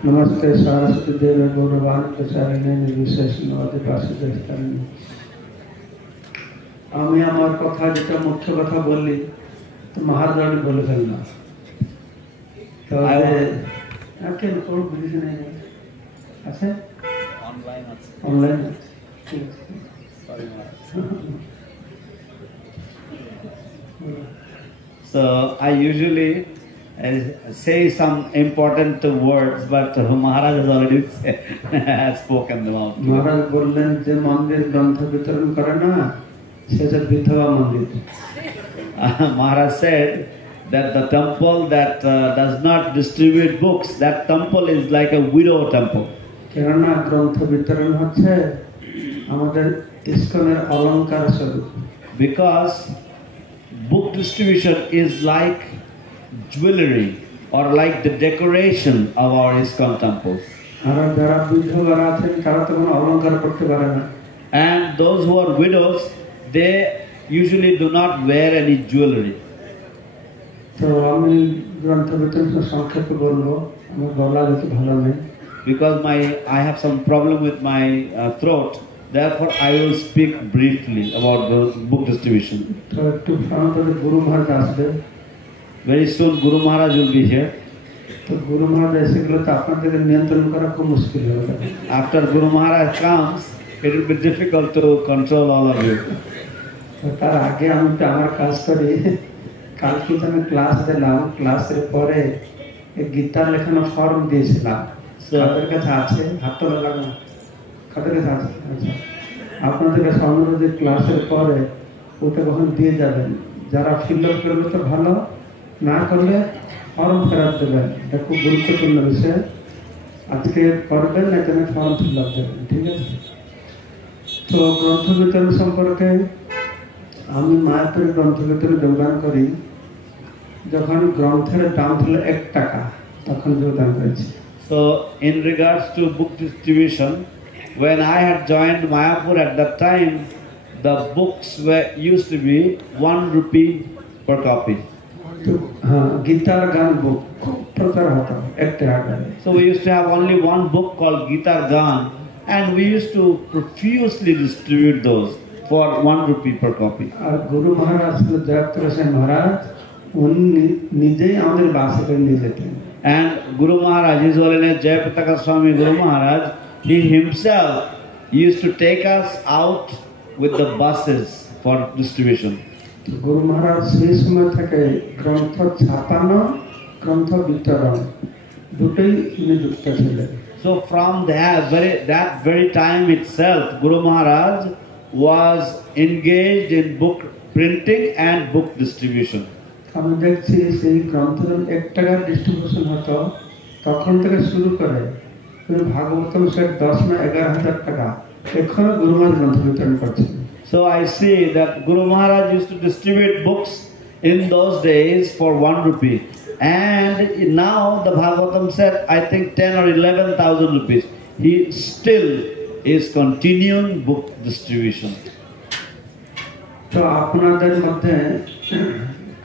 नमस्ते सरस्वती देवे गौरवाणी प्रचारिणे निर्विशेषणवादि वासुदेवतारिणे। আমি আমার কথা যেটা মুখ্য কথা বললি তো মহারাজ বলে ফেললাম। তবে আপনি কোন বুঝিস নাই আছে অনলাইন ঠিক আছে। So I usually say some important words, but Maharaj has already spoken them out. মহারাজ বললেন যে মন্দির গ্রন্থ বিতরণ করে না সেটা বিধবা মন্দির। Maharaj said that the temple that does not distribute books, that temple is like a widow temple. কেননা গ্রন্থ বিতরণ হচ্ছে আমাদের ইস্কনের অলংকার স্বরূপ। Because book distribution is like jewelry or like the decoration of our ISKCON temples. আর যারা বিধবারা আছেন তারা তো কোনো অলংকার করতে পারে না। And those who are widows, they usually do not wear any jewelry. তো আমি গ্রন্থ বিতরণ সংক্ষেপে বলবো, আমার গলা যেতে ভালো নেই। Because I have some problem with my throat, therefore I will speak briefly about the book distribution. তো একটু আমাদের গুরু মহারাজ আসবে। Very soon Guru Maharaj will be here. তো গুরু মহারাজ এসে গেলে তো আপনাদেরকে নিয়ন্ত্রণ করা খুব মুশকিল হবে। After Guru Maharaj comes, it will be difficult to control all of you. তার আগে আমি তো আমার কাজ করি। কালকে আমি ক্লাস দিলাম, ক্লাসের পরে গীতার লেখানো ফর্ম দিয়েছিলাম। তাদের কাছে আছে, হাতটা লাগানো। খাতার কাছে আছে, আচ্ছা আপনাদের কাছে অনুরোধ যে ক্লাসের পরে ওটা কখন দিয়ে যাবেন, যারা ফিল আপ করবে তো ভালো, না করলে ফর্ম ফেরত দেবেন, এটা খুব গুরুত্বপূর্ণ বিষয়। আজকে করবেন না কেন ফর্ম ফিল আপ দেবেন, ঠিক আছে? তো গ্রন্থ বিতরণ সম্পর্কে আমি মায়াপুরে গ্রন্থ বিতরণে যোগদান করি যখন গ্রন্থের দাম ছিল 1 টাকা, তখন যোগদান করেছি। So, in regards to book distribution, when I had joined Mayapur at that time, the books used to be 1 rupee per copy. তো হ্যাঁ, গীতার গান বুক খুব প্রচার হতো 1 টাকা করে। So we used to have only one book called Gita Gan, and we used to profusely distribute those for 1 rupee per copy. আর গুরু মহারাজ জয়প্রকাশ সেন মহারাজ উনি নিজেই আমাদের বাসে করে নিয়ে যেতেন। And Guru Maharaj, His Holiness Jayapataka Swami Guru Maharaj, he himself used to take us out with the buses for distribution. গুরু মহারাজ সেই সময় থেকে গ্রন্থ ছাপানো, গ্রন্থ বিতরণ দুটোই তিনি যুক্ত ছিলেন। So from that very time itself, Guru Maharaj was engaged in book printing and book distribution. আমি দেখছি সেই গ্রন্থ যখন 1 টাকার ডিস্ট্রিবিউশন হতো তখন থেকে শুরু করে ভাগবতম সেট 10 না 11,000 টাকা এখনো গুরু মহারাজ গ্রন্থ বিতরণ করছেন। So I see that Guru Maharaj used to distribute books in those days for 1 rupee, and now the Bhagavatam set I think 10 or 11,000 rupees. He still is continuing book distribution. তো আপনাদের মধ্যে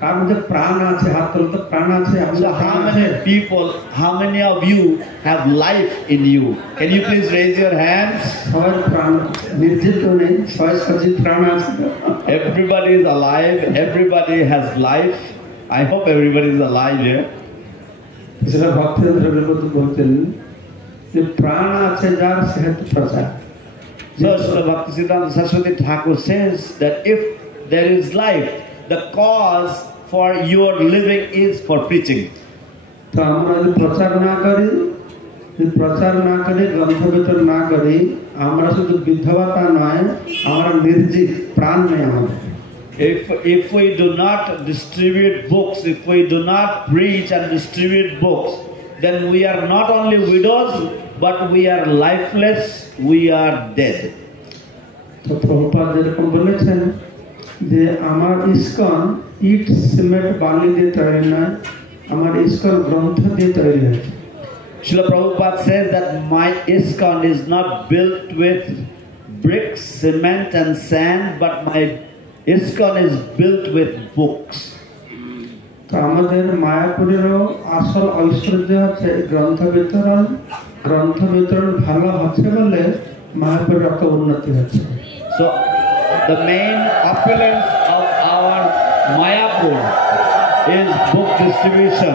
কার মধ্যে প্রাণ আছে, হাত তোলো তো, প্রাণ আছে? So how many of you have life in you? Can you please raise your hands? সবাই প্রাণ, নির্জীব তো নেই, সবাই সজীব প্রাণ আছে। Everybody is alive, everybody has life. I hope everybody is alive here. সেটা ভক্তেন্দ্র বলতেন যে প্রাণ আছে যার সেহেতু প্রচার। So Srila Bhaktisiddhanta Saraswati Thakur says that if there is life, the cause for your living is for preaching. তো আমরা যদি প্রচার না করি, গ্রন্থ বিতরণ না করি, আমরা শুধু বিধবাতা নয়, আমরা নির্জীব, প্রাণ নেই আমাদের। If we do not distribute books, if we do not preach and distribute books, then we are not only widows, but we are lifeless, we are dead. তো প্রভুপাদ যেরকম বলেছেন যে আমার ইস্কন ইট সিমেন্ট বালি দিয়ে তৈরি নয়, আমার ইস্কন গ্রন্থ দিয়ে তৈরি হয়েছে। Srila Prabhupada says that my ISKCON is not built with bricks, cement and sand, but my ISKCON is built with books. তো আমাদের মায়াপুরেরও আসল ঐশ্বর্য হচ্ছে গ্রন্থ বিতরণ ভালো হচ্ছে বলে মায়াপুরের এত উন্নতি হচ্ছে। So the main opulence of our Mayapur is book distribution.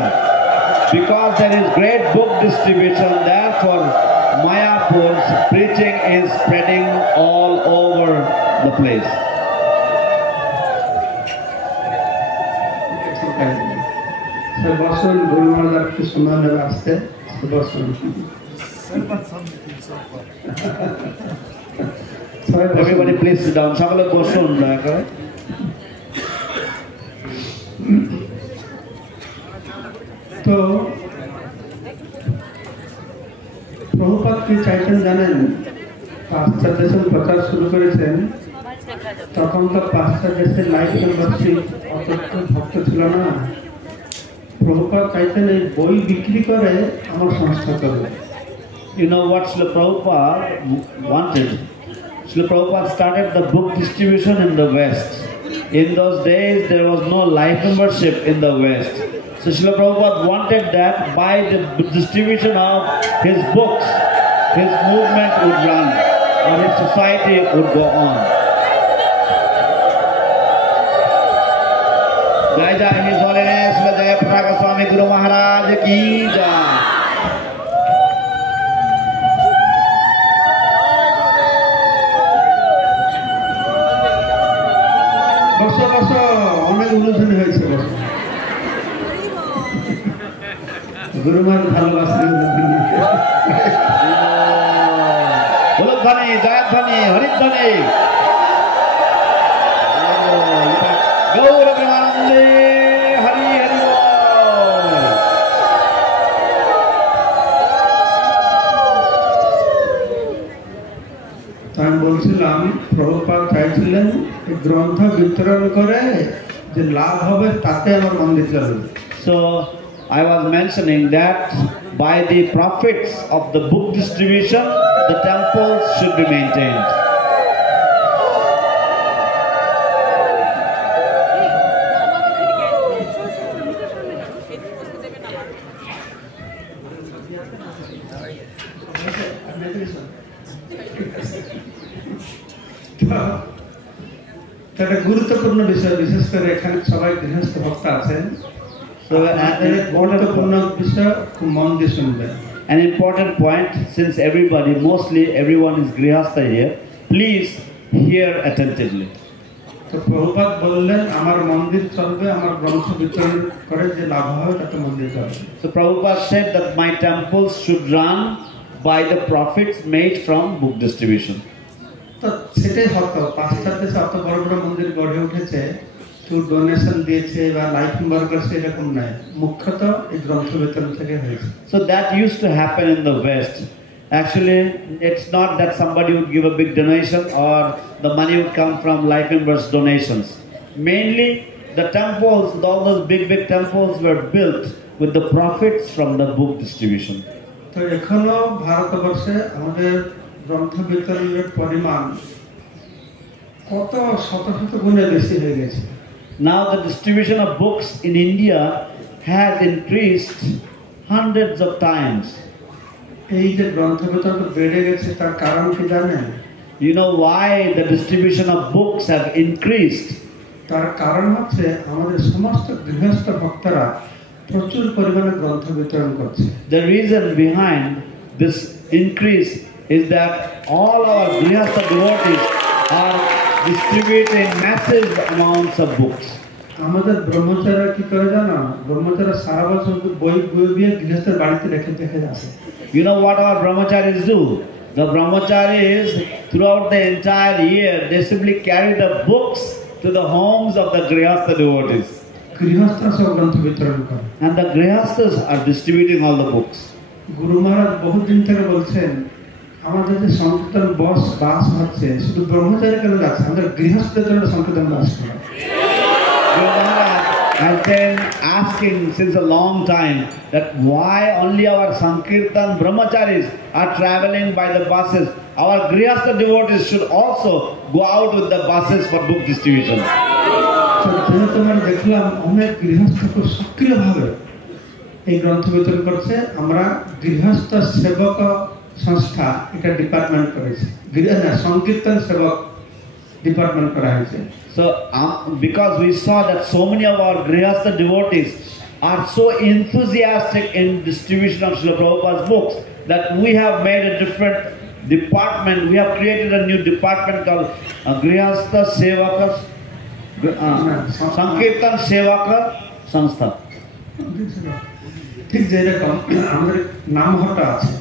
Because there is great book distribution, therefore Mayapur's preaching is spreading all over the place. বসুন, গুরু মহারাজ কি সময় নেবে আসতে, বসুন। Everybody please sit down. সকলে বসুন দয়া করে। তো প্রভুপাদ কি চাইছেন জানেন? পাশ্চাত্য দেশে প্রচার শুরু করেছেন, তখন তো পাশ্চাত্য দেশের লাইফ মেম্বারশিপ অত ভক্ত ছিল না। প্রভুপাদ চাইছেন এই বই বিক্রি করে আমার সংস্থা করবে। You know what Srila Prabhupada wanted? Srila Prabhupada started the book distribution in the West. In those days, there was no life membership in the West. So Srila Prabhupada wanted that by the distribution of his books, his movement would run, or his society would go on. Jai Jai His Holiness Srila Jayapataka Swami Guru Maharaj Ki Jai. বসো বসো, অনেক উন্নতি হয়েছে, বসো। গুরুমার ভালোবাসা জয়ধ্বনি জয়ধ্বনি হরিধ্বনি গৌর প্রেমানন্দে হরি হরি বল। আমি বলছিলাম প্রভুপাদ চাইছিলেন এই গ্রন্থ বিতরণ করে যে লাভ হবে তাতে আমার মন্দির চলবে। So I was mentioning that by the profits of the book distribution, the temples should be maintained. একটা গুরুত্বপূর্ণ বিষয়, বিশেষ করে এখানে সবাই গৃহস্থ ভক্ত আছেন, So গুরুত্বপূর্ণ বিষয় খুব মন দিয়ে শুনবেন। an important point, since mostly everyone is grihastha here, please hear attentively. তো প্রভুপাদ বললেন আমার মন্দির চলবে, আমার গ্রন্থ বিতরণ করে যে লাভ হবে তাতে মন্দির চলবে। So Prabhupada said that my temples should run by the profits made from book distribution. তো সেটাই হতো, পাশ্চাত্য দেশে অত বড় বড় মন্দির গড়ে উঠেছে, কেউ ডোনেশন দিয়েছে বা লাইফ মেম্বার করছে এরকম নয়, মুখ্যত এই গ্রন্থ বিতরণ থেকে হয়েছে। So that used to happen in the West. Actually, it's not that somebody would give a big donation or the money would come from life members' donations. Mainly, the temples, all those big temples were built with the profits from the book distribution. তো এখনো ভারতবর্ষে আমাদের গ্রন্থ বিতরণের পরিমাণ কত শত শত গুণে বেশি হয়ে গেছে। Now the distribution of books in India has increased hundreds of times. এই যে গ্রন্থ বিতরণ বেড়ে গেছে তার কারণ কি জানেন? You know why the distribution of books have increased? তার কারণ হচ্ছে আমাদের সমস্ত গৃহস্থ ভক্তরা প্রচুর পরিমাণে গ্রন্থ বিতরণ করছে। The reason behind this increase is that all our grihastha devotees are distributing massive amounts of books. আমাদের ব্রহ্মচারীরা কি করে জানো? ব্রহ্মচারীরা সারা বছর বই বই গৃহস্থের বাড়িতে রেখে আসে। You know what our brahmacharis do? The brahmacharis throughout the entire year they simply carry the books to the homes of the grihastha devotees. গৃহস্থরা সব গ্রন্থ বিতরণ করে। And the grihasthas are distributing all the books. গুরু মহারাজ বহুদিন থেকে বলছেন আমাদের যে সংকীর্তন বাস হচ্ছে শুধু ব্রহ্মচারী কেন যাচ্ছে, আমাদের গৃহস্থদের জন্য সংকীর্তন বাস করে। Guru Maharaj has been asking since a long time that why only our Sankirtan brahmacharis are traveling by the buses. Our grihastha devotees should also go out with the buses for book distribution. যেহেতু আমরা দেখলাম অনেক গৃহস্থ খুব সক্রিয়ভাবে এই গ্রন্থ বিতরণ করছে, আমরা গৃহস্থ সেবক সংস্থা এটা ডিপার্টমেন্ট করেছে, সংকীর্তন সেবক ডিপার্টমেন্ট করা হয়েছে। So because we saw that so many of our grihastha devotees are so enthusiastic in distribution of Srila Prabhupada's books that we have made a different department. We have created a new department called Grihastha Sevaka Sankirtan Sevaka Sanstha. ঠিক যেরকম আমাদের নামহট্টা আছে,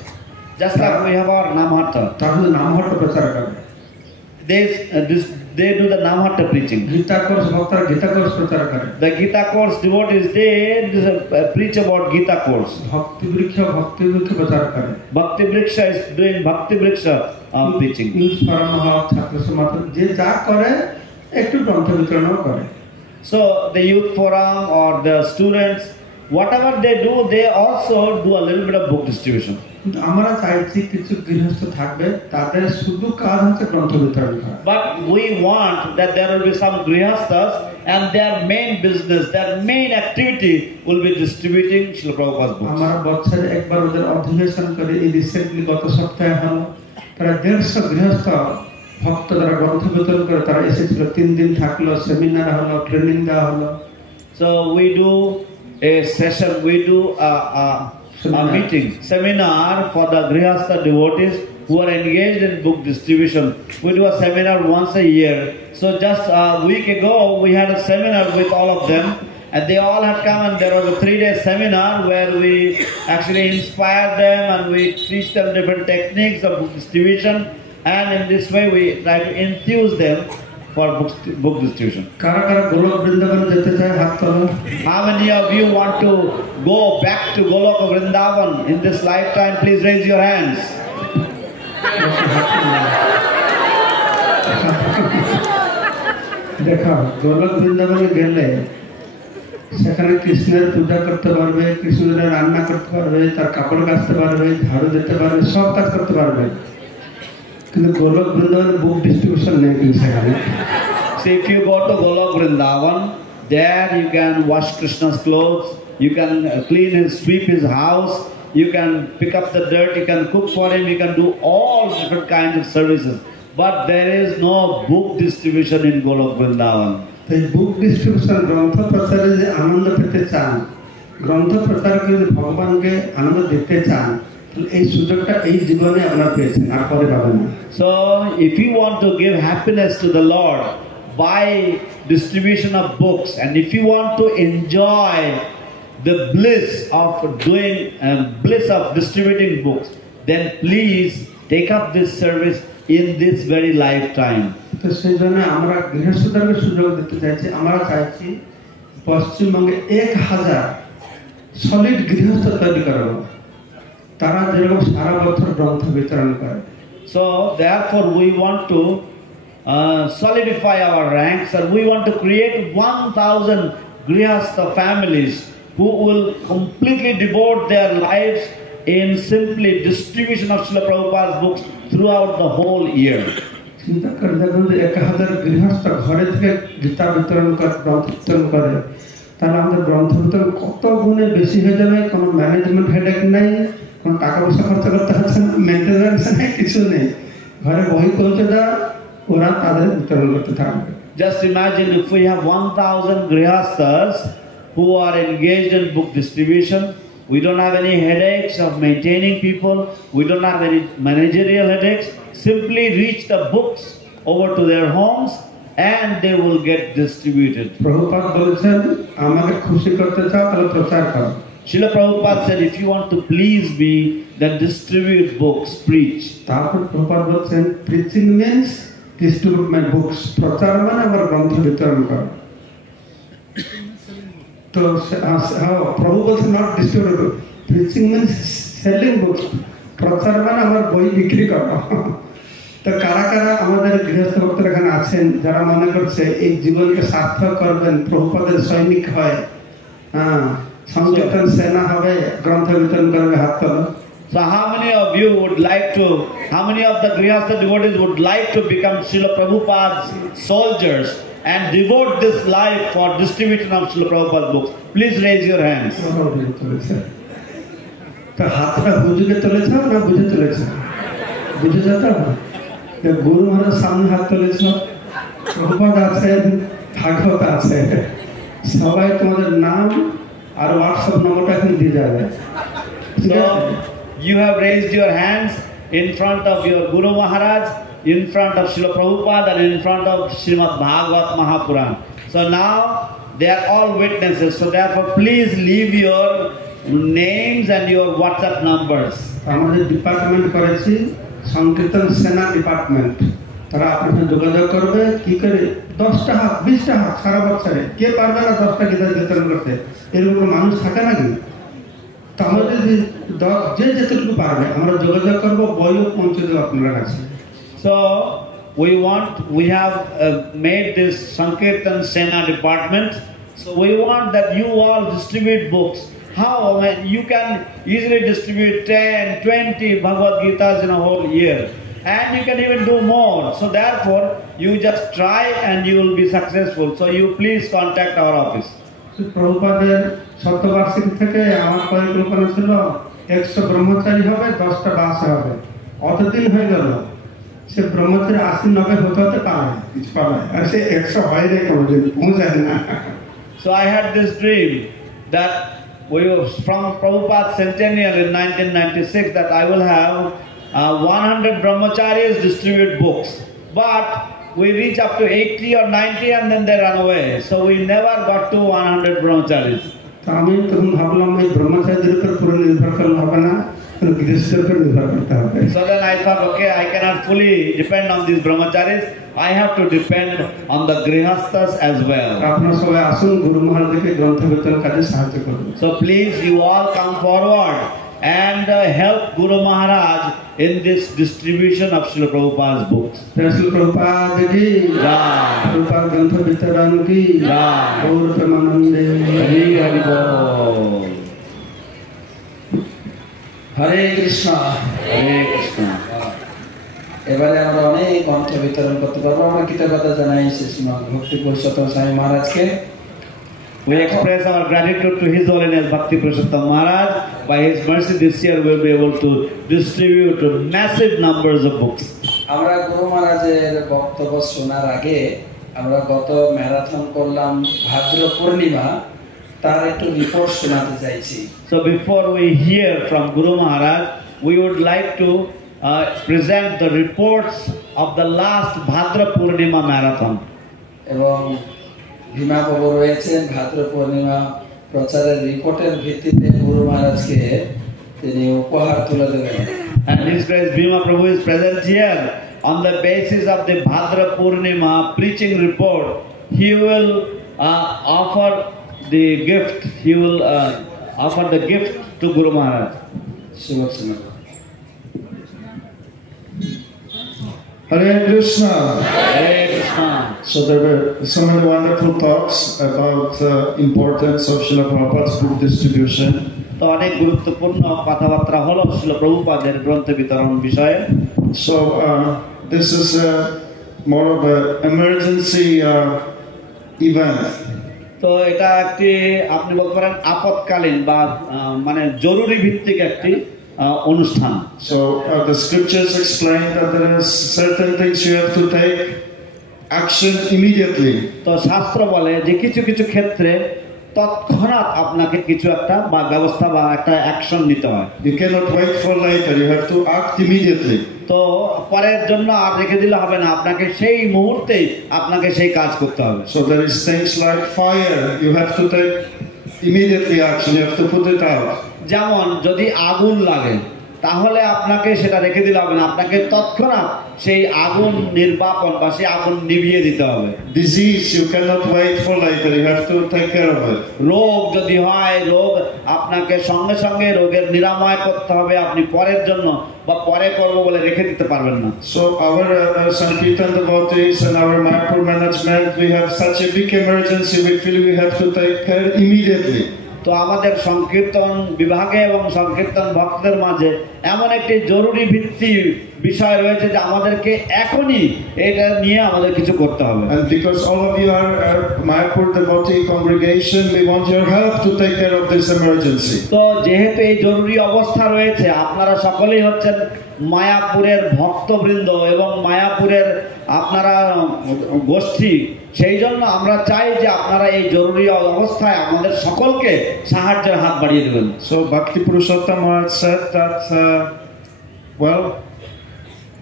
Just like we have our Namhatta. তাহলে নামহট্টা প্রচার করে। They do the Namhatta preaching. Gita course ভক্তরা Gita course প্রচার করে। The Gita course devotees, they preach about Gita course. ভক্তি বৃক্ষ প্রচার করে। Bhakti Vriksha is doing Bhakti Vriksha preaching. Youth forum হক, ছাত্র সমাজ যে যা করে একটু গ্রন্থ বিতরণও করে। So the youth forum or the students, whatever they do, they also do a little bit of book distribution. আমরা চাইছি কিছু গৃহস্থ থাকবে তাদের শুধু কাজ হচ্ছে গ্রন্থ বিতরণ করা। But we want that there will be some grihasthas and their main business, their main activity will be distributing Srila Prabhupada's books. আমরা বছরে একবার ওদের অধিবেশন করে, এই রিসেন্টলি গত সপ্তাহে হলো, প্রায় 150 গৃহস্থ ভক্ত যারা গ্রন্থ বিতরণ করে তারা এসেছিল, 3 দিন থাকলো, সেমিনার হলো, ট্রেনিং দেওয়া হলো। So we do a session, we do a meeting, seminar for the grihastha devotees who are engaged in book distribution. We do a seminar once a year. So just a week ago we had a seminar with all of them and they all had come, and there was a 3-day seminar where we actually inspired them and we teach them different techniques of book distribution. and in this way we try to enthuse them for book distribution. কারা কারা গোলক বৃন্দাবন যেতে চায় হাত তোলো। How many of you want to go back to Goloka Vrindavan in this lifetime? Please raise your hands. দেখো গোলক বৃন্দাবনে গেলে সেখানে কৃষ্ণের পূজা করতে পারবে, কৃষ্ণের রান্না করতে পারবে, তার কাপড় কাচতে পারবে, ঝাড়ু দিতে পারবে, সব কাজ করতে পারবে, কিন্তু গোলক বৃন্দাবনে বুক ডিস্ট্রিবিউশন নেই কিন্তু সেখানে। So if you go to Goloka Vrindavan, there you can wash Krishna's clothes, you can clean his, sweep his house, you can pick up the dirt, you can cook for him, you can do all different kinds of services. But there is no book distribution in Goloka Vrindavan. এই বুক distribution গ্রন্থ প্রচারে যে আনন্দ পেতে চান, গ্রন্থ প্রচারকে যদি ভগবানকে আনন্দ দিতে চান, তাহলে এই সুযোগটা এই জীবনে আপনারা পেয়েছেন, আর পরে পাবেন না। So if you want to give happiness to the Lord by distribution of books, and if you want to enjoy the bliss of doing bliss of distributing books, then please take up this service in this very lifetime. তো সেই জন্য আমরা গৃহস্থদেরকে সুযোগ দিতে চাইছি। আমরা চাইছি পশ্চিমবঙ্গে 1000 সলিড গৃহস্থ তৈরি করবো, তারা যেরকম সারা বছর গ্রন্থ বিতরণ করে। So therefore we want to solidify our ranks, and we want to create 1000 grihastha families who will completely devote their lives in simply distribution of Srila Prabhupada's books throughout the whole year. চিন্তা করে দেখুন যে 1000 গৃহস্থ ঘরে থেকে গীতা বিতরণ করে, গ্রন্থ বিতরণ করে, তাহলে আমাদের গ্রন্থ বিতরণ কত গুণে বেশি হয়ে যাবে। কোনো ম্যানেজমেন্ট হেডেক নেই, কোনো টাকা পয়সা খরচা করতে হচ্ছে না, মেনটেন্যান্স নেই, কিছু নেই। ঘরে বই পৌঁছে দেওয়া, ওরা তাদের বিতরণ করতে থাকবে। Just imagine if we have 1000 grihasthas who are engaged in book distribution. We don't have any headaches of maintaining people. We don't have any managerial headaches. Simply reach the books over to their homes and they will get distributed. Prabhupada বলেছেন, আমাকে খুশি করতে চাও তাহলে প্রচার করো। Srila Prabhupada said, if you want to please me, then distribute books, preach. তারপর প্রভুপাদ বলছেন, প্রিচিং মিন্স ডিস্ট্রিবিউট মাই বুকস। প্রচার মানে আমার গ্রন্থ বিতরণ করো। তো প্রভু বলছে not distribute, preaching means selling books. প্রচার মানে আমার বই বিক্রি করো। তো কারা কারা আমাদের গৃহস্থ ভক্তরা এখানে আছেন যারা মনে করছে এই জীবনকে সার্থক করবেন, প্রভুপাদের সৈনিক হয়, সংকীর্তন সেনা হবে, গ্রন্থ বিতরণ করবে, হাত তোলো। So how many of you would like to, how many of the grihastha devotees would like to become Srila Prabhupada's soldiers and devote this life for distribution of Srila Prabhupada's books? Please raise your hands. তো হাতটা হুজুকে তুলেছ না বুঝে তুলেছ? বুঝে যেত। গুরু মহারাজ সামনে হাত তুলেছ, প্রভুপাদ আছেন, ভাগবত আছে, সবাই তোমাদের নাম আর হোয়াটসঅ্যাপ নম্বরটা এখন দিয়ে যাবে। So you have raised your hands in front of your Guru Maharaj, in front of Srila Prabhupada, and in front of Srimad Bhagavat Mahapuran. So now they are all witnesses. So therefore please leave your names and your WhatsApp numbers. আমাদের department করেছি সংকীর্তন সেনা department, তারা আপনার যোগাযোগ করবে। কি করে 10টা হাত 20টা হাত সারা বছরে কে পারবে না 10টা গীতা বিতরণ করতে? এরকম মানুষ থাকে নাকি? তো আমাদের যে যেটুকু পারবে আমরা যোগাযোগ করবো, বইও পৌঁছে দেবো আপনার কাছে। So we have made this Sankirtan Sena department. So we want that you all distribute books. How? I mean, you can easily distribute 10, 20 Bhagavad Gitas in a whole year. And you can even do more. So therefore, you just try and you will be successful. So you please contact our office. প্রভুপাদের শতবার্ষিকী থেকে আমার পরিকল্পনা ছিল 100 ব্রহ্মচারী হবে, 10টা বাসে হবে। অতদিন হয়ে গেল, সে ব্রহ্মচারী 80-90 হতে পারে, কিছু পাবে, আর সে 100 হয় না, কোনোদিন পৌঁছায় না। So I had this dream that we were from Prabhupada's centennial in 1996 that I will have 100 brahmacharis distribute books. But we reach up to 80 or 90 and then they run away. So we never got to 100 brahmacharis. আমি তখন ভাবলাম এই ব্রহ্মচারীদের উপর পুরো নির্ভর করলে হবে না, কোনো গৃহস্থের উপর নির্ভর করতে হবে। So then I thought, okay, I cannot fully depend on these brahmacharis. I have to depend on the grihasthas as well. আপনারা সবাই আসুন, গুরু মহারাজকে গ্রন্থ বিতরণ কাজে সাহায্য করুন। So please, you all come forward and help Guru Maharaj in this distribution of Srila Prabhupada's books. Shri Prabhupada কি Jai. প্রভুপাদ গ্রন্থ বিতরণ কি Jai. গৌর প্রেমানন্দে Hari Hari Bol. হরে কৃষ্ণ। Hare Krishna. এবারে আমরা অনেক গ্রন্থ বিতরণ করতে পারবো। আমরা কৃতজ্ঞতা জানাই শ্রীমৎ ভক্তি পুরুষোত্তম স্বামী মহারাজকে। We express our gratitude to His Holiness Bhakti Purushottam Maharaj. By His mercy, this year we will be able to distribute massive numbers of books. আমরা গুরু মহারাজের বক্তব্য শোনার আগে আমরা গত ম্যারাথন করলাম ভাদ্র পূর্ণিমা, তার একটু রিপোর্ট শোনাতে চাইছি। So before we hear from Guru Maharaj, we would like to present the reports of the last Bhadra Purnima marathon. এবং ভীমা বাবু রয়েছেন, ভাদ্র পূর্ণিমা প্রচারের রিপোর্টের ভিত্তিতে গুরু মহারাজকে তিনি উপহার তুলে দেবেন। And His Grace Bhima Prabhu is present here. On the basis of the Bhadra Purnima preaching report, he will offer the gift. He will offer the gift to Guru Maharaj. শুভেচ্ছা। Hare Krishna. Hare Krishna. So there were so many wonderful talks about the importance of Srila Prabhupada's book distribution. তো অনেক গুরুত্বপূর্ণ কথাবার্তা হলো শ্রীল প্রভুপাদের গ্রন্থ বিতরণ বিষয়ে। So this is more of an emergency event. তো এটা একটি আপনি বলতে পারেন আপৎকালীন বা মানে জরুরি ভিত্তিক একটি অনুষ্ঠান। So the scriptures explain that there is certain things you have to take action immediately. তো শাস্ত্র বলে যে কিছু কিছু ক্ষেত্রে তৎক্ষণাৎ আপনাকে কিছু একটা বা ব্যবস্থা বা একটা অ্যাকশন নিতে হয়। You cannot wait for later. You have to act immediately. তো পরের জন্য আর রেখে দিলে হবে না, আপনাকে সেই মুহূর্তেই আপনাকে সেই কাজ করতে হবে। So there is things like fire. You have to take immediately action. You have to put it out. যেমন যদি আগুন লাগে তাহলে আপনাকে সেটা রেখে দিলে হবে না, আপনাকে তৎক্ষণাৎ সেই আগুন নির্বাপন বা সেই আগুন নিভিয়ে দিতে হবে। Disease, you cannot wait for later. You have to take care of it. রোগ যদি হয়, রোগ আপনাকে সঙ্গে সঙ্গে রোগের নিরাময় করতে হবে, আপনি পরের জন্য বা পরে করব বলে রেখে দিতে পারবেন না। So our Sankirtan devotees and our Mayapur management, we have such a big emergency. We feel we have to take care immediately. তো আমাদের সংকীর্তন বিভাগে এবং সংকীর্তন ভক্তদের মাঝে এমন একটি জরুরি ভিত্তি বিষয় রয়েছে যে আমাদেরকে এখনই এটা নিয়ে আমাদের কিছু করতে হবে। And because all of you are Mayapur devotee congregation, we want your help to take care of this emergency. তো যেহেতু এই জরুরি অবস্থা রয়েছে, আপনারা সকলেই হচ্ছেন মায়াপুরের ভক্তবৃন্দ এবং মায়াপুরের আপনারা গোষ্ঠী, সেই জন্য আমরা চাই যে আপনারা এই জরুরি অবস্থায় আমাদের সকলকে সাহায্যের হাত বাড়িয়ে দেবেন। So Bhakti Purushottam Maharaj said that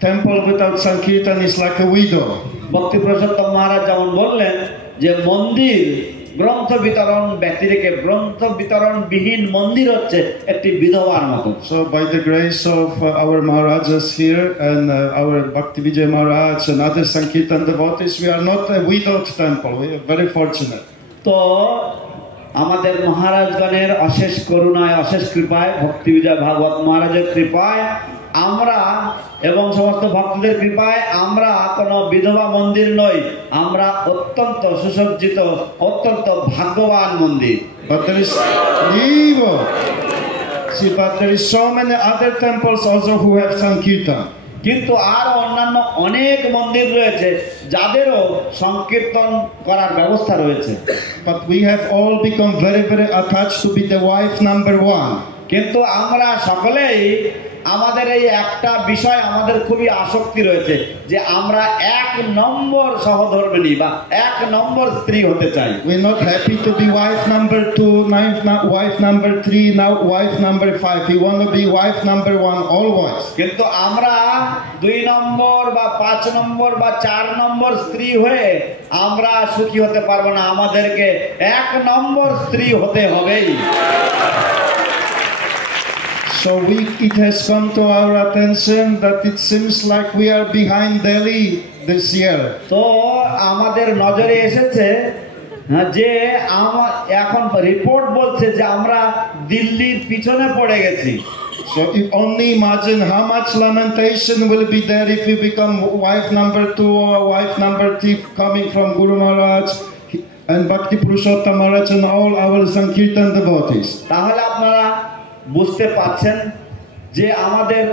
temple without Sankirtan is like a widow. ভক্তি পুরুষোত্তম মহারাজ যেমন বললেন যে মন্দির গ্রন্থ বিতরণ ব্যতিরেকে গ্রন্থ বিতরণ বিহীন মন্দির হচ্ছে একটি বিধবার মতো। So by the grace of our Maharajas here and our Bhakti Vijay Maharaj and other Sankirtan devotees, we are not a widowed temple. We are very fortunate. তো আমাদের মহারাজগণের অশেষ করুণায়, অশেষ কৃপায়, ভক্তি বিজয় ভাগবত মহারাজের কৃপায় আমরা এবং সমস্ত ভক্তদের কৃপায় আমরা কোনো বিধবা মন্দির নই, আমরা অত্যন্ত সুসজ্জিত, অত্যন্ত ভাগ্যবান মন্দির। But there is so many other temples also who have Sankirtan. কিন্তু আরো অন্যান্য অনেক মন্দির রয়েছে যাদেরও সংকীর্তন করার ব্যবস্থা রয়েছে। But we have all become very, very attached to be the wife number one. কিন্তু আমরা সকলেই আমাদের এই একটা বিষয় আমাদের খুবই আসক্তি রয়েছে যে আমরা এক নম্বর সহধর্মিণী বা এক নম্বর স্ত্রী হতে চাই। We're not happy to be wife number 2, wife number 3, now wife number 5. We want to be wife number 1 always. কিন্তু আমরা 2 নম্বর বা 5 নম্বর বা 4 নম্বর স্ত্রী হয়ে আমরা সুখী হতে পারবো না, আমাদেরকে এক নম্বর স্ত্রী হতে হবেই। So it has come to our attention that it seems like we are behind Delhi this year. তো আমাদের নজরে এসেছে যে এখন রিপোর্ট বলছে যে আমরা দিল্লির পিছনে পড়ে গেছি। So you only imagine how much lamentation will be there if we become wife number 2 or wife number 3 coming from Guru Maharaj and Bhakti Purushottam Maharaj and all our Sankirtan devotees. তাহলে আপনারা বুঝতে পারছেন যে আমাদের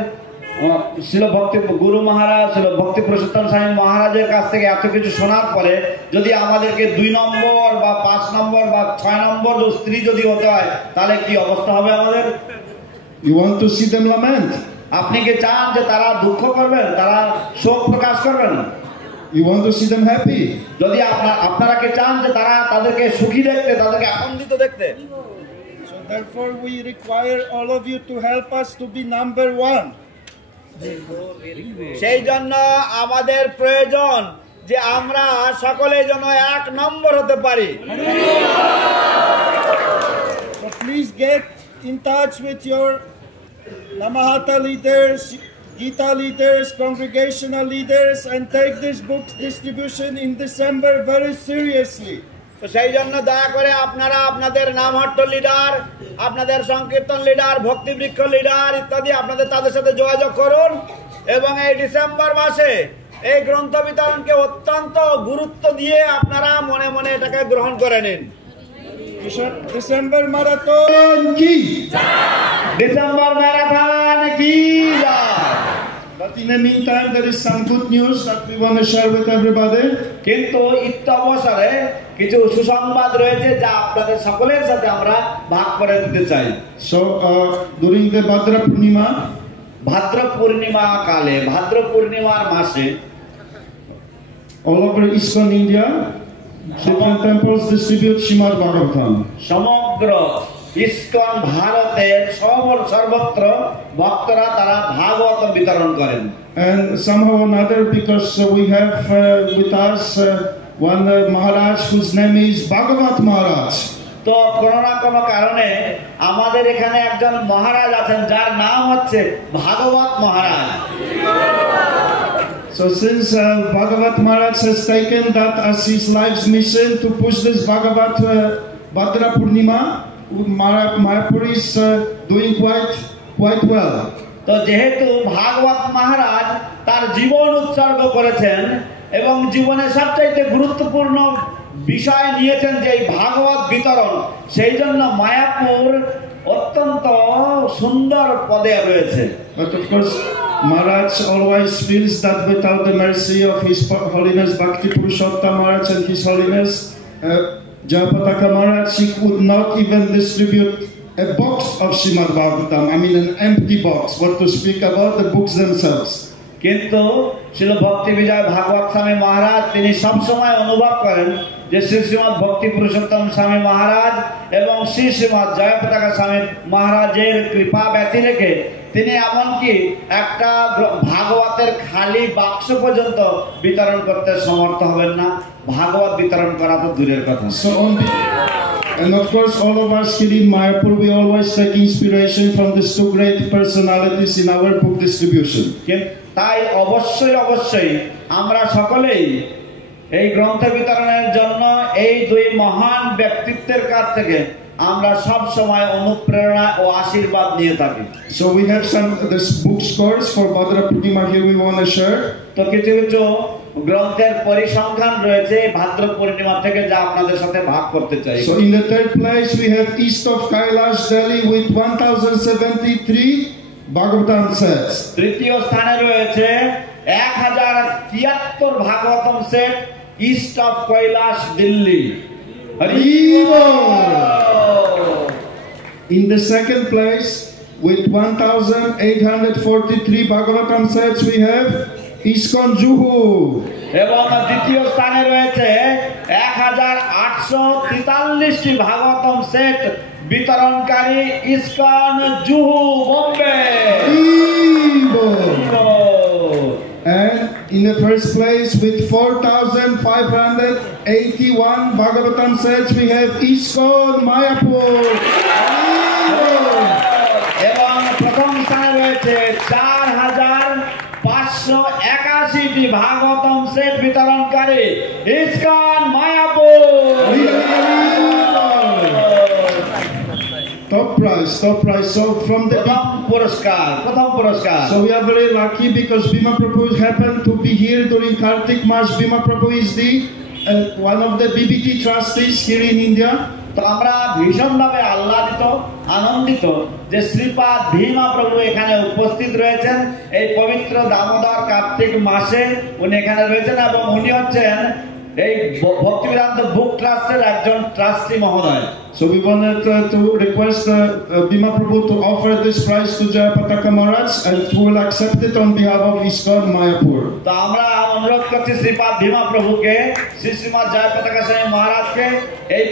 শিল ভক্তি গুরু মহারাজ শিল ভক্তি পুরুষোত্তম স্বামী মহারাজের কাছ থেকে এত কিছু শোনার পরে যদি আমাদেরকে 2 নম্বর বা 5 নম্বর বা 6 নম্বর স্ত্রী যদি হতে হয় তাহলে কি অবস্থা হবে আমাদের? You want to see them lament? আপনি কি চান যে তারা দুঃখ করবেন, তারা শোক প্রকাশ করবেন? You want to see them happy? যদি আপনারা কি চান যে তারা তাদেরকে সুখী দেখতে, তাদেরকে আনন্দিত দেখতে? So therefore we require all of you to help us to be number 1. সেই জন্য আমাদের প্রয়োজন যে আমরা সকলে যেন 1 নম্বর হতে পারি। So please get in touch with your Namahata leaders, Gita leaders, congregational leaders, and take this book distribution in December very seriously. তো সেই জন্য দয়া করে আপনারা আপনাদের নামহট্ট লিডার, আপনাদের সংকীর্তন লিডার, ভক্তিবৃক্ষ লিডার ইত্যাদি আপনাদের তাদের সাথে যোগাযোগ করুন এবং এই ডিসেম্বর মাসে এই গ্রন্থ বিতরণকে অত্যন্ত গুরুত্ব দিয়ে আপনারা মনে মনে এটাকে গ্রহণ করে নিন। December Marathon ki! December marathon কি জয়! But in the meantime, there is some good news that we want to share with everybody. কিন্তু অবসরে কিছু সুসংবাদ রয়েছে যা আপনাদের সকলের সাথে আমরা ভাগ করে দিতে চাই। So during the Bhadra Purnima, ভাদ্র পূর্ণিমা কালে, ভাদ্র পূর্ণিমার মাসে all over Eastern India, different temples distribute Srimad Bhagavatam. সমগ্র ইসকন ভারতের সর্বত্র ভক্তরা তারা ভাগবত বিতরণ করেন। And somehow or another, because we have with us one Maharaj whose name is Bhagavat Maharaj. তো কোনো না কোনো কারণে আমাদের এখানে একজন মহারাজ আছেন যার নাম হচ্ছে ভাগবত মহারাজ। So since Bhagavat Maharaj has taken that as his life's mission to push this Bhagavat Bhadra Purnima, Mayapur is doing quite well. তো যেহেতু ভাগবত মহারাজ তার জীবন উৎসর্গ করেছেন এবং জীবনের সবচাইতে গুরুত্বপূর্ণ বিষয় নিয়েছেন যে এই ভাগবত বিতরণ, সেই জন্য মায়াপুর অত্যন্ত সুন্দর পদে রয়েছে। But of course, Maharaj always feels that without the mercy of His Holiness Bhakti Purushottam Maharaj and His Holiness Jayapataka Maharaj, he could not even distribute a box of Srimad Bhagavatam. I mean an empty box, what to speak about the books themselves. কিন্তু শ্রীল ভক্তি বিজয় ভাগবত স্বামী মহারাজ তিনি সবসময় অনুভব করেন যে শ্রী শ্রীমৎ ভক্তি পুরুষোত্তম স্বামী মহারাজ এবং শ্রী শ্রীমৎ জয়পতাকা স্বামী মহারাজের কৃপা ব্যতি রেখে তিনি এমনকি একটা ভাগবতের খালি বাক্স পর্যন্ত বিতরণ করতে সমর্থ হবেন না, ভাগবত বিতরণ করা তো দূরের কথা। And of course, all of us here in Mayapur, we always take inspiration from these two great personalities in our book distribution. তাই অবশ্যই আমরা সকলেই এই গ্রন্থ বিতরণের জন্য এই 2 মহান ব্যক্তিত্বের কাছ থেকে আমরা সব সময় অনুপ্রেরণা ও আশীর্বাদ নিয়ে থাকি। So we have some this book scores for Bhadra Purnima here we want to share. তো কিছু গ্রন্থের পরিসংখ্যান রয়েছে ভাদ্র পূর্ণিমা থেকে যা আপনাদের সাথে ভাগ করতে চাই। So in the third place we have East of Kailash, Delhi with 1073 Bhagavatam sets. তৃতীয় স্থানে রয়েছে 1073 Bhagavatam set, east of Kailash, Delhi. In the second place with 1843 Bhagavatam sets we have ISKCON Juhu. এবং দ্বিতীয় স্থানে রয়েছে 1843টি ভাগবতম সেট বিতরণকারী ISKCON Juhu, Bombay. And in the first place with 4581 Bhagavatam sets we have ISKCON Mayapur. এবং প্রথম 4581টি ভাগবতম সেট বিতরণকারী ISKCON Mayapur. Top prize. So from the প্রথম পুরস্কার। So we are very lucky because Bhima Prabhu happened to be here during Kartik Mass. Bhima Prabhu is the one of the BBT trustees here in India. তো আমরা ভীষণভাবে আনন্দিত যে শ্রীপাদ ভীমা প্রভু এখানে উপস্থিত রয়েছেন এই পবিত্র দামোদর কার্তিক মাসে। উনি এখানে রয়েছেন এবং উনি হচ্ছেন এই ভক্তিবেদান্ত বুক ট্রাস্টের একজন ট্রাস্টি মহোদয়। So we wanted to request Bhima Prabhu to offer this prize to Jayapataka Maharaj and who will accept it on behalf of ISKCON Mayapur. তো আমরা অনুরোধ করছি শ্রীপাদ ভীমা প্রভুকে, শ্রীমৎ জয়পতাকা স্বামী মহারাজকে এই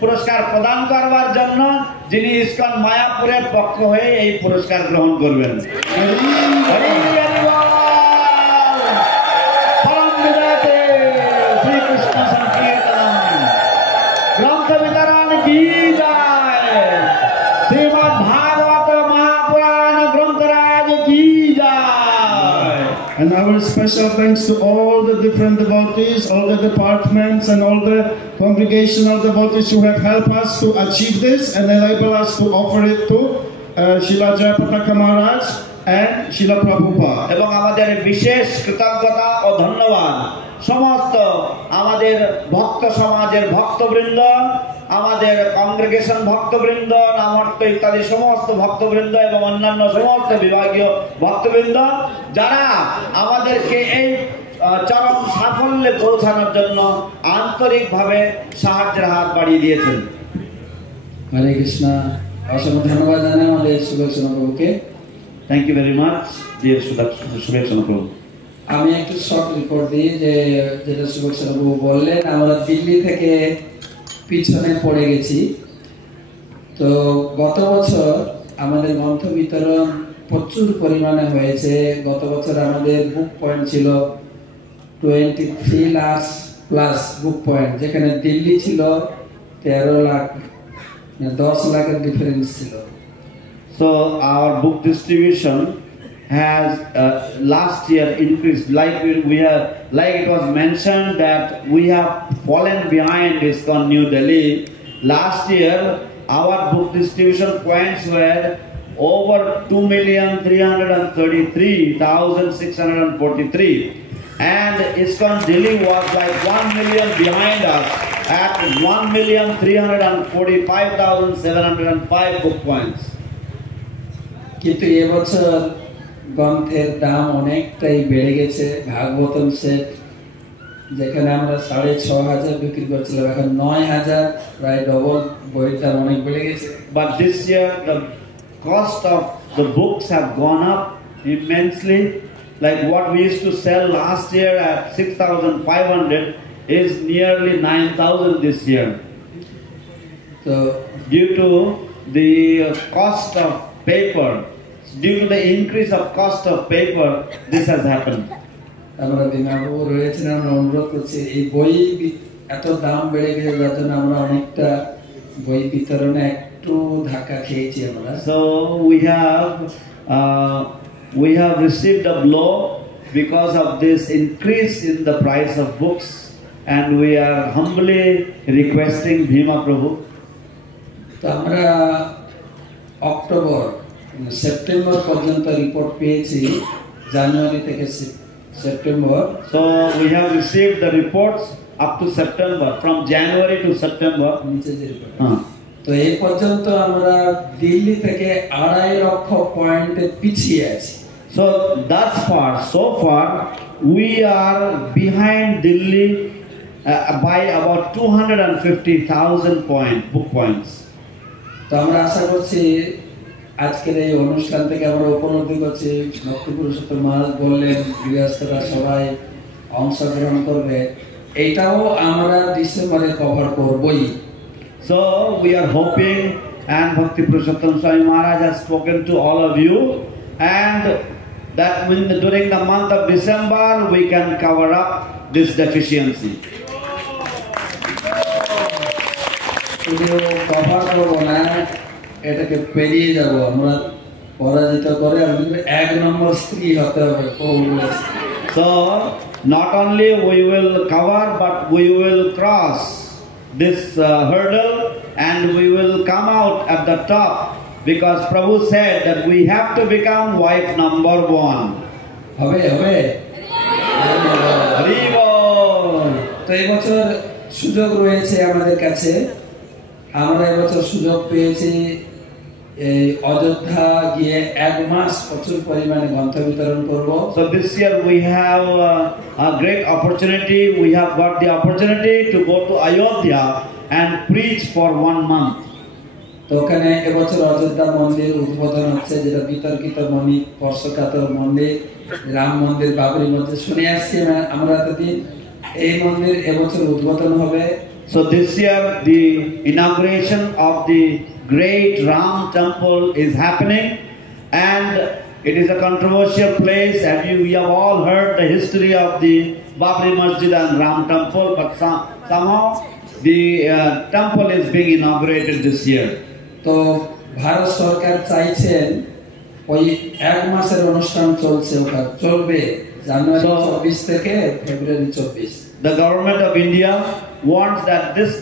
পুরস্কার প্রদান করবার জন্য, যিনি ইসকন মায়াপুরের পক্ষ হয়ে এই পুরস্কার গ্রহণ করবেন। গ্রন্থ বিতরণ কি যায়, শ্রীমৎ ভাগবত মহাপুরাণ গ্রন্থরাজ কি যায়। And our special thanks to all the different devotees, all the departments and all the congregational devotees who have helped us to achieve this and enable us to offer it to Srila Jayapataka Maharaj and Srila Prabhupada. এবং আমাদের বিশেষ কৃতজ্ঞতা ও ধন্যবাদ সমস্ত আমাদের ভক্ত সমাজের ভক্তবৃন্দ, আমাদের কংগ্রেগেশন ভক্তবৃন্দ, নামর্ত ইত্যাদি সমস্ত ভক্তবৃন্দ এবং অন্যান্য সমস্ত বিভাগীয় ভক্তবৃন্দ, যারা আমাদেরকে এই চরম সাফল্যে পৌঁছানোর জন্য আন্তরিকভাবে সাহায্যের হাত বাড়িয়ে দিয়েছেন। হরে কৃষ্ণ। অসংখ্য ধন্যবাদ জানাই আমাদের সুদর্শন প্রভুকে। Thank you very much dear Sudarshan Prabhu. আমি একটু শর্ট রিপোর্ট দিই যে যেটা সুদর্শন প্রভু বললেন, আমরা দিল্লি থেকে পিছনে পড়ে গেছি। তো গত বছর আমাদের গ্রন্থ বিতরণ প্রচুর পরিমাণে হয়েছে। গত বছর আমাদের বুক পয়েন্ট ছিল 23 লাখ প্লাস বুক পয়েন্ট, যেখানে দিল্লি ছিল 13 লাখ, 10 লাখের ডিফারেন্স ছিল। So our book distribution has last year increased, like it was mentioned that we have fallen behind ISKCON New Delhi. Last year our book distribution points were over 2,333,643 and ISKCON Delhi was like 1 million behind us at 1,345,705 book points. কিন্তু এবছর গ্রন্থের দাম অনেকটাই বেড়ে গেছে। Bhagavatam set যেখানে আমরা 6,500 বিক্রি করছিলাম, এখন 9,000, প্রায় ডবল। বইয়ের দাম অনেক বেড়ে গেছে। But this year the cost of the books have gone up immensely. Like what we used to sell last year at 6,500 is nearly 9,000 this year. So due to the cost of paper, due to the increase of cost of paper, this has happened. আমরা দিনাবাবু রয়েছেন, আমরা অনুরোধ করছি এই বই এত দাম বেড়ে গেছে যার জন্য আমরা অনেকটা বই বিতরণে একটু ধাক্কা খেয়েছি আমরা। So we have received a blow because of this increase in the price of books, and we are humbly requesting Bhima Prabhu. তো আমরা সেপ্টেম্বর পর্যন্ত রিপোর্ট পেয়েছি, জানুয়ারি থেকে September. So we have received the reports up to September, from January to September. নিচে যে report, তো এই পর্যন্ত আমরা দিল্লি থেকে 2.5 লক্ষ পয়েন্টে পিছিয়ে আছি। So so far we are behind Delhi by about 250,000 book points. তো আমরা আশা করছি আজকের এই অনুষ্ঠান থেকে আমরা উপলব্ধি করছি, ভক্তি পুরুষোত্তম মহারাজ বললেন গৃহস্থরা সবাই অংশগ্রহণ করবে, এইটাও আমরা ডিসেম্বরে কভার করবই। So we are hoping, and Bhakti Purushottam Swami Maharaj has spoken to all of you, and that during the month of December we can cover up this deficiency. শুধু কভার করবো না, এটাকে পেরিয়ে যাব। আমরা পরাজিত করে আমাদের 1 নম্বর স্ত্রী হতে হবে পৌলের। So not only we will cover, but we will cross this hurdle and we will come out at the top, because Prabhu said that we have to become wife number 1. হবে হবে। Hari Bol. তো এই বছর সুযোগ রয়েছে আমাদের কাছে, আমরা এবছর সুযোগ পেয়েছি এই অযোধ্যা গিয়ে 1 মাস প্রচুর পরিমাণে গ্রন্থ বিতরণ করব। So this year we have a great opportunity. We have got the opportunity to go to Ayodhya and preach for 1 month. তো ওখানে এবছর অযোধ্যা মন্দির উদ্বোধন হচ্ছে, যেটা বিতর্কিত মন্দির, স্পর্শকাতর মন্দির, রাম মন্দির, বাবরি মসজিদ শুনে আসছি আমরা এতদিন। এই মন্দির এবছর উদ্বোধন হবে। So this year the inauguration of the great Ram temple is happening, and it is a controversial place. And we have all heard the history of the Babri Masjid and Ram temple, but somehow the temple is being inaugurated this year. তো ভারত সরকার চাইছেন ওই 1 মাসের অনুষ্ঠান চলছে, ওটা চলবে জানুয়ারি 24 থেকে ফেব্রুয়ারি 24। The government of India wants that this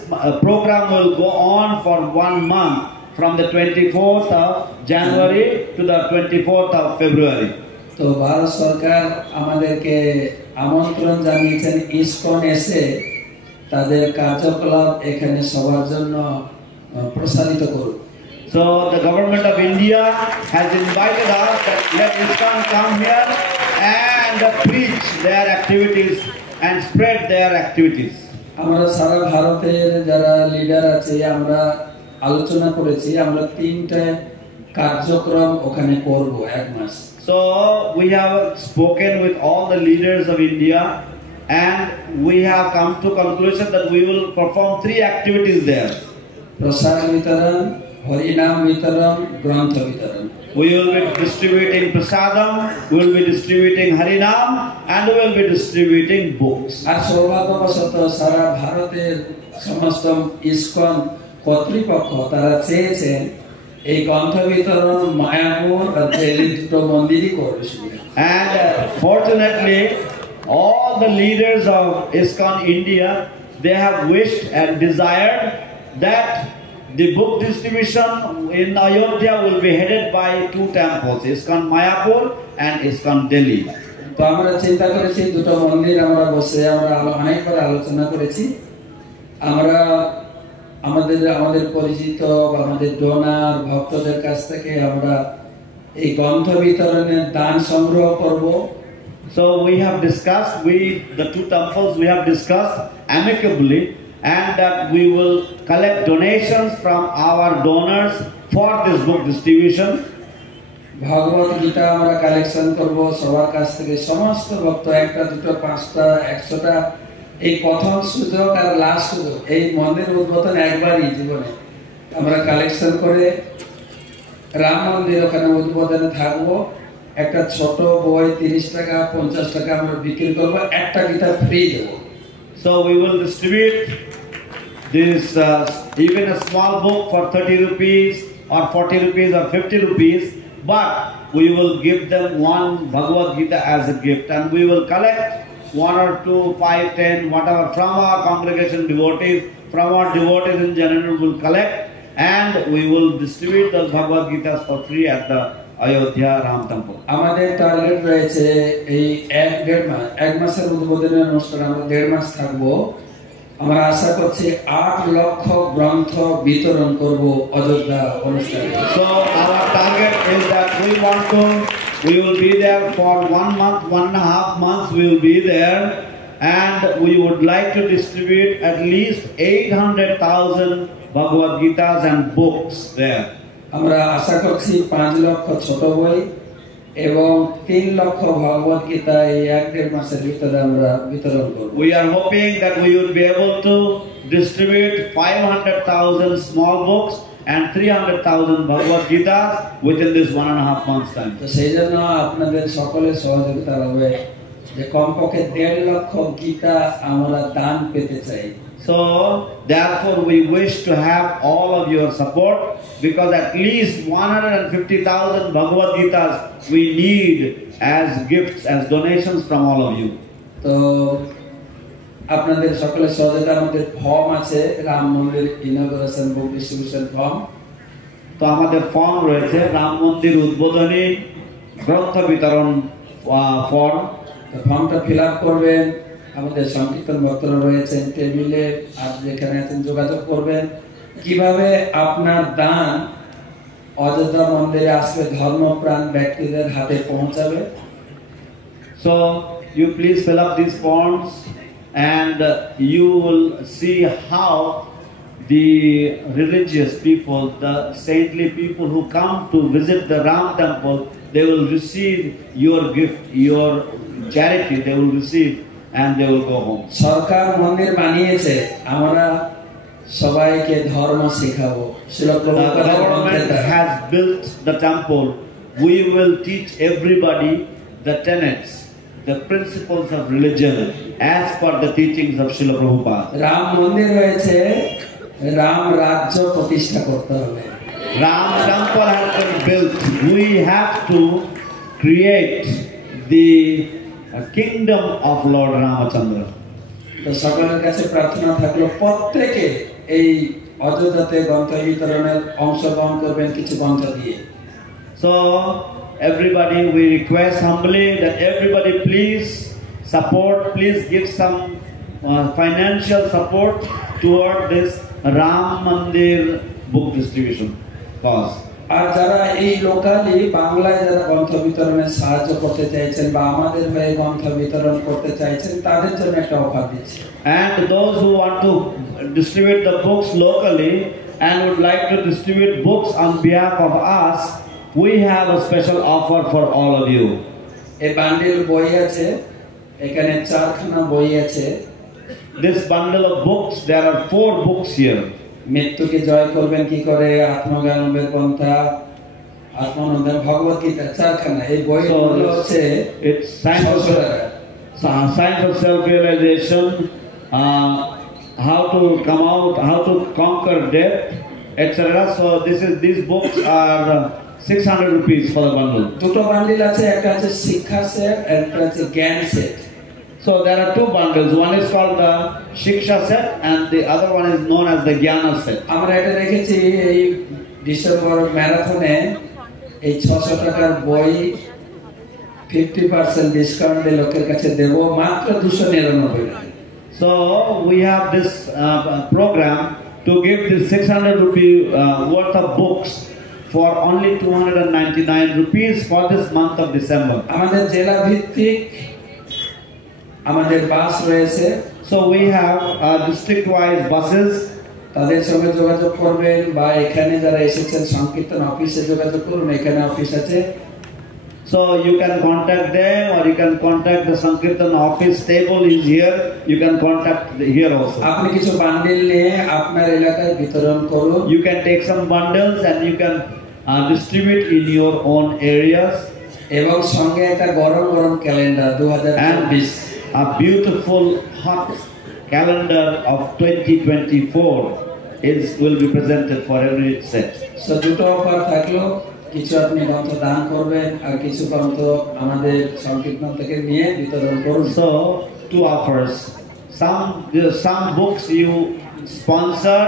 program will go on for 1 month, from the 24th of January to the 24th of February. তো ভারত সরকার আমাদেরকে আমন্ত্রণ জানিয়েছেন ইসকন এসে তাদের কার্যকলাপ এখানে সবার জন্য প্রসারিত করুন। So the government of India has invited us that let ISKCON come here and preach their activities and spread their activities. আমরা সারা ভারতের যারা লিডার আছে আমরা আলোচনা করেছি, আমরা 3টা কার্যক্রম ওখানে করব 1 মাস। So we have spoken with all the leaders of India and we have come to conclusion that we will perform 3 activities there. প্রসাদ বিতরণ, হরিনাম বিতরণ, গ্রন্থ বিতরণ। We will be distributing prasadam, we will be distributing harinam, and we will be distributing books. আর সৌভাগ্যবশত সারা ভারতের সমস্ত ISKCON কর্তৃপক্ষ তারা চেয়েছেন এই গ্রন্থ বিতরণ মায়াপুর আর দিল্লি 2টো মন্দিরই করবে শুধু। And fortunately, all the leaders of ISKCON India, they have wished and desired that the book distribution in Ayodhya will be headed by 2 temples, ISKCON Mayapur and ISKCON Delhi. তো আমরা চিন্তা করেছি 2টো মন্দির আমরা বসে আমরা অনেকবার আলোচনা করেছি। আমরা আমাদের পরিচিত বা আমাদের ডোনার ভক্তদের কাছ থেকে আমরা এই গ্রন্থ বিতরণের দান সংগ্রহ করব। So we have discussed, the 2 temples we have discussed amicably, and that we will collect donations from our donors for this book distribution. Bhagavad Gita আমরা কালেকশন করব সবার কাছ থেকে, সমস্ত ভক্ত 1টা 2টা 5টা 100টা। এই প্রথম সুযোগ আর লাস্ট সুযোগ, এই মন্দির উদ্বোধন একবারই জীবনে। আমরা কালেকশন করে রাম মন্দির ওখানে উদ্বোধনে থাকবো। একটা ছোট বই 30 টাকা 50 টাকা আমরা বিক্রি করব, একটা গীতা ফ্রি দেব। So we will distribute this even a small book for 30 rupees or 40 rupees or 50 rupees, but we will give them 1 Bhagavad Gita as a gift, and we will collect 1 or 2, 5, 10, whatever from our congregation devotees, from our devotees in general will collect, and we will distribute those Bhagavad Gitas for free at the Ayodhya Ram Temple. আমাদের target রয়েছে এই 1 মাসের উদ্বোধনের অনুষ্ঠান আমরা 1.5 মাস থাকবো। আমরা আশা করছি 8 লক্ষ গ্রন্থ বিতরণ করব অযোধ্যা অনুষ্ঠানে। So our target is that we will be there for 1 month, 1.5 months we will be there, and we would like to distribute at least 800,000 Bhagavad Gitas and books there. আমরা আশা করছি 5 লক্ষ ছোট বই এবং 3 লক্ষ ভগবত গীতা এই 1.5 মাসের ভিতরে আমরা বিতরণ করব। We are hoping that we will be able to distribute 500,000 small books and 300,000 Bhagavad Gitas within this 1.5 months time. তো সেই জন্য আপনাদের সকলের সহযোগিতা লাগবে যে কমপক্ষে 1.5 লক্ষ গীতা আমরা দান পেতে চাই। So therefore we wish to have all of your support, because at least 150,000 Bhagavad Gitas we need as gifts, as donations from all of you. তো আপনাদের সকলের সহযোগিতার মধ্যে ফর্ম আছে, রাম মন্দির ইনগরেশন বুক ডিস্ট্রিবিউশন ফর্ম। তো আমাদের ফর্ম রয়েছে, রাম মন্দির উদ্বোধনী গ্রন্থ বিতরণ ফর্ম। ফর্মটা ফিল আপ করবেন, আমাদের সংকীর্তন ভক্তরা রয়েছেন টেবিলে, আর যেখানে আছেন যোগাযোগ করবেন। কিভাবে আপনার দান অযোধ্যা মন্দিরে আসবে ধর্মপ্রাণ ব্যক্তিদের হাতে পৌঁছাবে। So you please fill up these forms, and you will see how the religious people, the saintly people who come to visit the Ram temple, they will receive your gift, your charity, they will receive, and they will go home. সরকার মন্দির বানিয়েছে, আমরা সবাইকে ধর্ম শেখাবো। The government has built the temple. We will teach everybody the tenets, the principles of religion as per the teachings of Srila Prabhupada. Ram মন্দির রয়েছে, রাম রাজ্য প্রতিষ্ঠা করতে হবে। Ram temple has been built. We have to create the kingdom of Lord Ramachandra. তো সকলের কাছে প্রার্থনা থাকলো প্রত্যেকে এই অযোধ্যাতে গ্রন্থ বিতরণের অংশগ্রহণ করবেন কিছু গ্রন্থ দিয়ে। So everybody, we request humbly that everybody please support, please give some financial support toward this Ram Mandir book distribution cause. আর যারা এই লোকালি বাংলায় যারা গ্রন্থ বিতরণে সাহায্য করতে চাইছেন বা আমাদের হয়ে গ্রন্থ বিতরণ করতে চাইছেন, তাদের জন্য একটা অফার দিচ্ছি। And those who want to distribute the books locally and would like to distribute books on behalf of us, we have a special offer for all of you. এই বান্ডিল বই আছে, এখানে 4খানা বই আছে। This bundle of books, there are 4 books here. মৃত্যুকে জয় করবেন কি করে, আত্মজ্ঞানের পন্থা, আত্মানন্দের ভগবত গীতা, 4খানা। এই বইগুলো হচ্ছে It's science of self-realization, how to come out, how to conquer death, etc. So these books are 600 rupees for the bundle. দুটো বান্ডিল আছে, একটা আছে শিক্ষা সেট, একটা আছে জ্ঞান set. So there are 2 bundles. One is called the Shiksha set and the other one is known as the Jnana set. আমরা এটা রেখেছি এই ডিসেম্বর ম্যারাথনে, এই 600 টাকার বই 50% ডিসকাউন্টে লোকের কাছে দেব মাত্র 299 টাকা। So we have this program to give this 600 rupee worth of books for only 299 rupees for this month of December. আমাদের জেলা ভিত্তিক আমাদের বাস রয়েছে। So we have district-wise buses. তাদের সঙ্গে যোগাযোগ করবেন বা এখানে যারা এসেছেন সংকীর্তন অফিসে যোগাযোগ করুন, এখানে অফিস আছে। So you can contact them or you can contact the Sankirtan office. Table is here. You can contact here also. আপনি কিছু বান্ডিল নিয়ে আপনার এলাকায় বিতরণ করুন। You can take some bundles and you can distribute in your own areas. এবং সঙ্গে একটা গরম গরম calendar 2020, a beautiful hot calendar of 2024 will be presented for every set. So দুটো অফার থাকলো, কিছু আপনি গ্রন্থ দান করবেন আর কিছু গ্রন্থ আমাদের সংকীর্তন থেকে নিয়ে বিতরণ করুন। So 2 offers. Some books you sponsor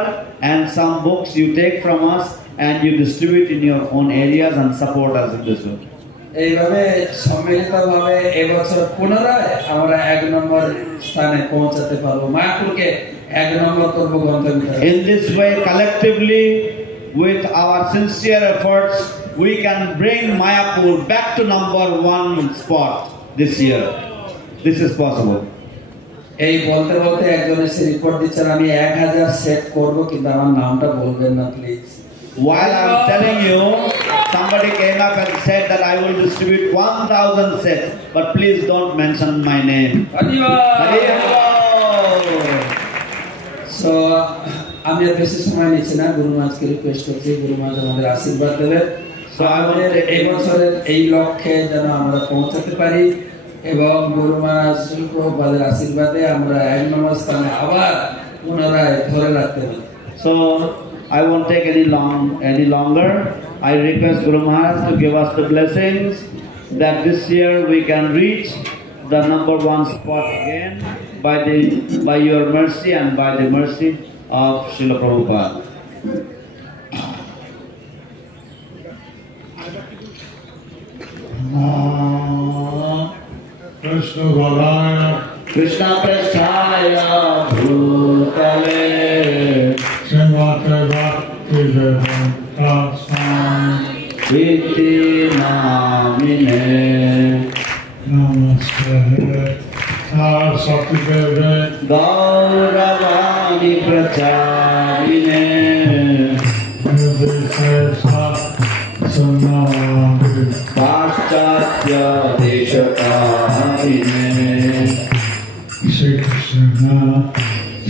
and some books you take from us and you distribute in your own areas and support us in this way. এইভাবে সম্মিলিতভাবে এবছর পুনরায় আমরা 1 নম্বর স্থানে পৌঁছাতে পারবো, মায়াপুরকে 1 নম্বর করব গ্রন্থ বিতরণ। In this way, collectively, with our sincere efforts, we can bring Mayapur back to number 1 spot this year. This is possible. এই বলতে বলতে একজন এসে রিপোর্ট দিচ্ছেন আমি 1000 সেট করব, কিন্তু আমার নামটা বলবেন না please. While I'm telling you, somebody came up and said that I will distribute 1000 sets, but please don't mention my name. So আমি আর বেশি সময় নিচ্ছি না, গুরু মহারাজকে রিকোয়েস্ট করছি গুরু মহারাজ আমাদের আশীর্বাদ দেবেন। So আমাদের এই বছরের এই লক্ষ্যে যেন আমরা পৌঁছাতে পারি এবং গুরু মহারাজ প্রভুপাদের আশীর্বাদে আমরা 1 নম্বর স্থানে আবার পুনরায় ধরে রাখতে পারি। So I won't take any longer. I request Guru Maharaj to give us the blessings that this year we can reach the number 1 spot again by your mercy and by the mercy of Srila Prabhupada. Krishna Bhavaya Krishna Prasthaya Bhutale Srimate Bhakti Vedanta Swami Iti Namine Namaste Saraswati Deve Gauravani Pracharine Nirvishesha Sanavadi Paschatya Deshakarine Shri Krishna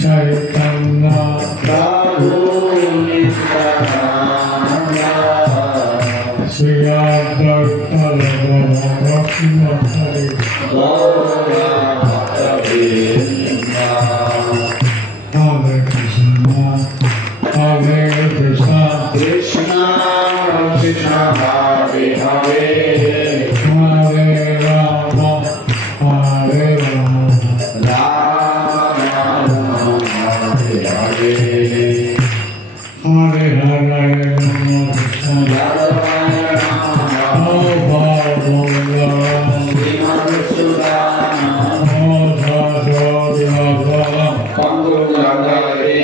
Chaitanya Prabhu Nityananda Shri Advaita Bhakti Gauravata Hare Krishna Hare Krishna Krishna Krishna Hare Hare Hare Rama Hare Rama Rama Rama Hare Hare Hare Hare Rama Krishna Oh Bhagavata Srimad Sudana Oh Bhagavata Pandurangare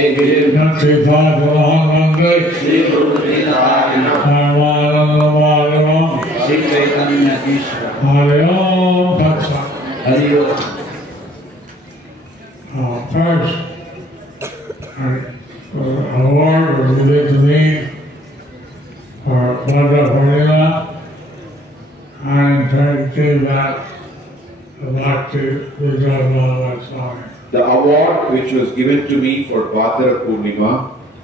Nati Bhagavata Sri Guru Nityananda Paramananda Bhagava Sri Chaitanya Ishvara Hare Om Tatsa Hari Om. First, award was given to me for Bhadra Purnima. I intend to give that to Bhakti Vijayabhava Swami. The award which was given to me for Bhadra Purnima,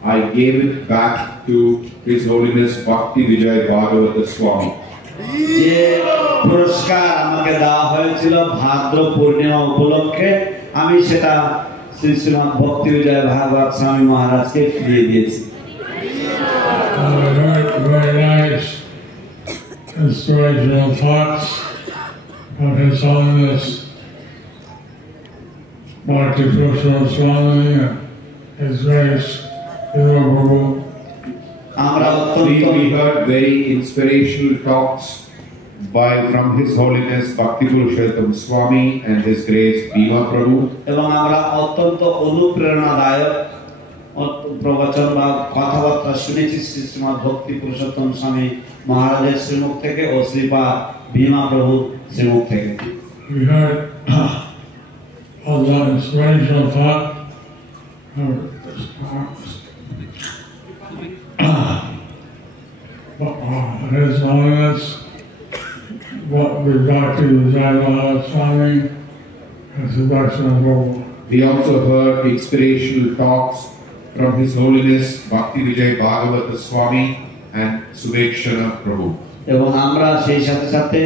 I gave it back to His Holiness Bhakti Vijay Bhagavata Swami. যে পুরস্কার আমাকে দেওয়া হয়েছিল ভাদ্র পূর্ণিমা উপলক্ষে আমি সেটা শ্রী শ্রীমৎ ভক্তি বিজয় ভাগবত স্বামী মহারাজকে ফিরিয়ে দিয়েছি। Very nice inspirational thoughts of His Holiness Bhakti Purushottam Swami and His Grace Srila Prabhu. আমরা অত্যন্ত We heard very inspirational talks from His Holiness Bhakti Purushottam Swami and His Grace Bhima Prabhu. এবং আমরা অত্যন্ত অনুপ্রেরণাদায়ক প্রবচন বা কথাবার্তা শুনেছি শ্রী শ্রীমৎ ভক্তি পুরুষোত্তম স্বামী মহারাজের শ্রীমুখ থেকে ও শ্রীপাদ ভীমা প্রভু শ্রীমুখ থেকে। We heard all that inspirational thought of His Holiness Bhakti Vijayabhava Swami and Subhashana Prabhu. We also heard inspirational talks from His Holiness Bhakti Vijay Bhagavata Swami and Subhekshana Prabhu. এবং আমরা সেই সাথে সাথে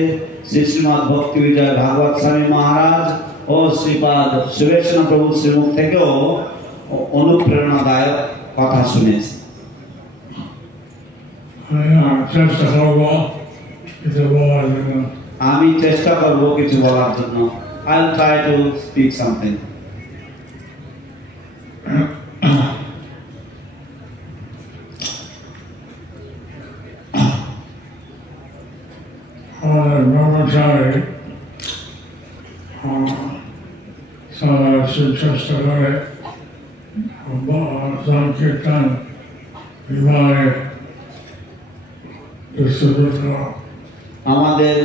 শ্রী শ্রীমৎ ভক্তি বিজয় ভাগবত স্বামী মহারাজ ও শ্রীপাদ সুবেশনা প্রভু শ্রীমুখ থেকেও অনুপ্রেরণাদায়ক কথা শুনেছি। আমি চেষ্টা করব কিছু বলার জন্য। I'll try to speak something. Brahmachari, so I suggest a very Sankirtan Vivai distributor. আমাদের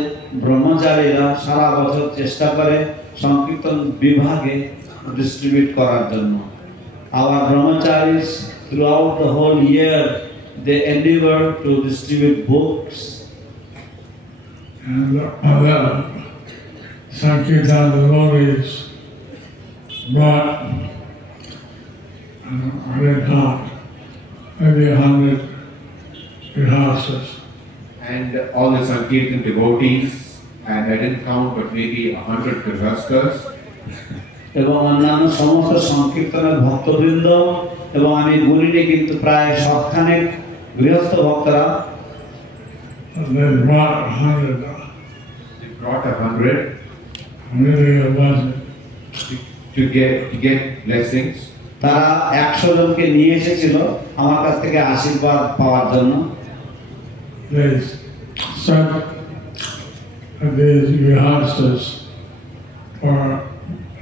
ব্রহ্মচারীরা সারা বছর চেষ্টা করে সংকীর্তন বিভাগে ডিস্ট্রিবিউট করার জন্য। Our brahmacharis throughout the whole year they endeavor to distribute books. And other Sankirtan devotees brought, I didn't count, maybe 100 grihastas. And all the Sankirtan devotees, and I didn't count, but maybe 100 Grihastas. এবং অন্যান্য সমস্ত সংকীর্তনের ভক্তবৃন্দ এবং আমি গুলিনি কিন্তু প্রায় সবখানেক গৃহস্থ ভক্তরা they brought 100. They brought 100 Really a blessing. to get blessings. তারা 100 জনকে নিয়ে এসেছিল আমার কাছ থেকে আশীর্বাদ পাওয়ার জন্য। They sent these grihastas for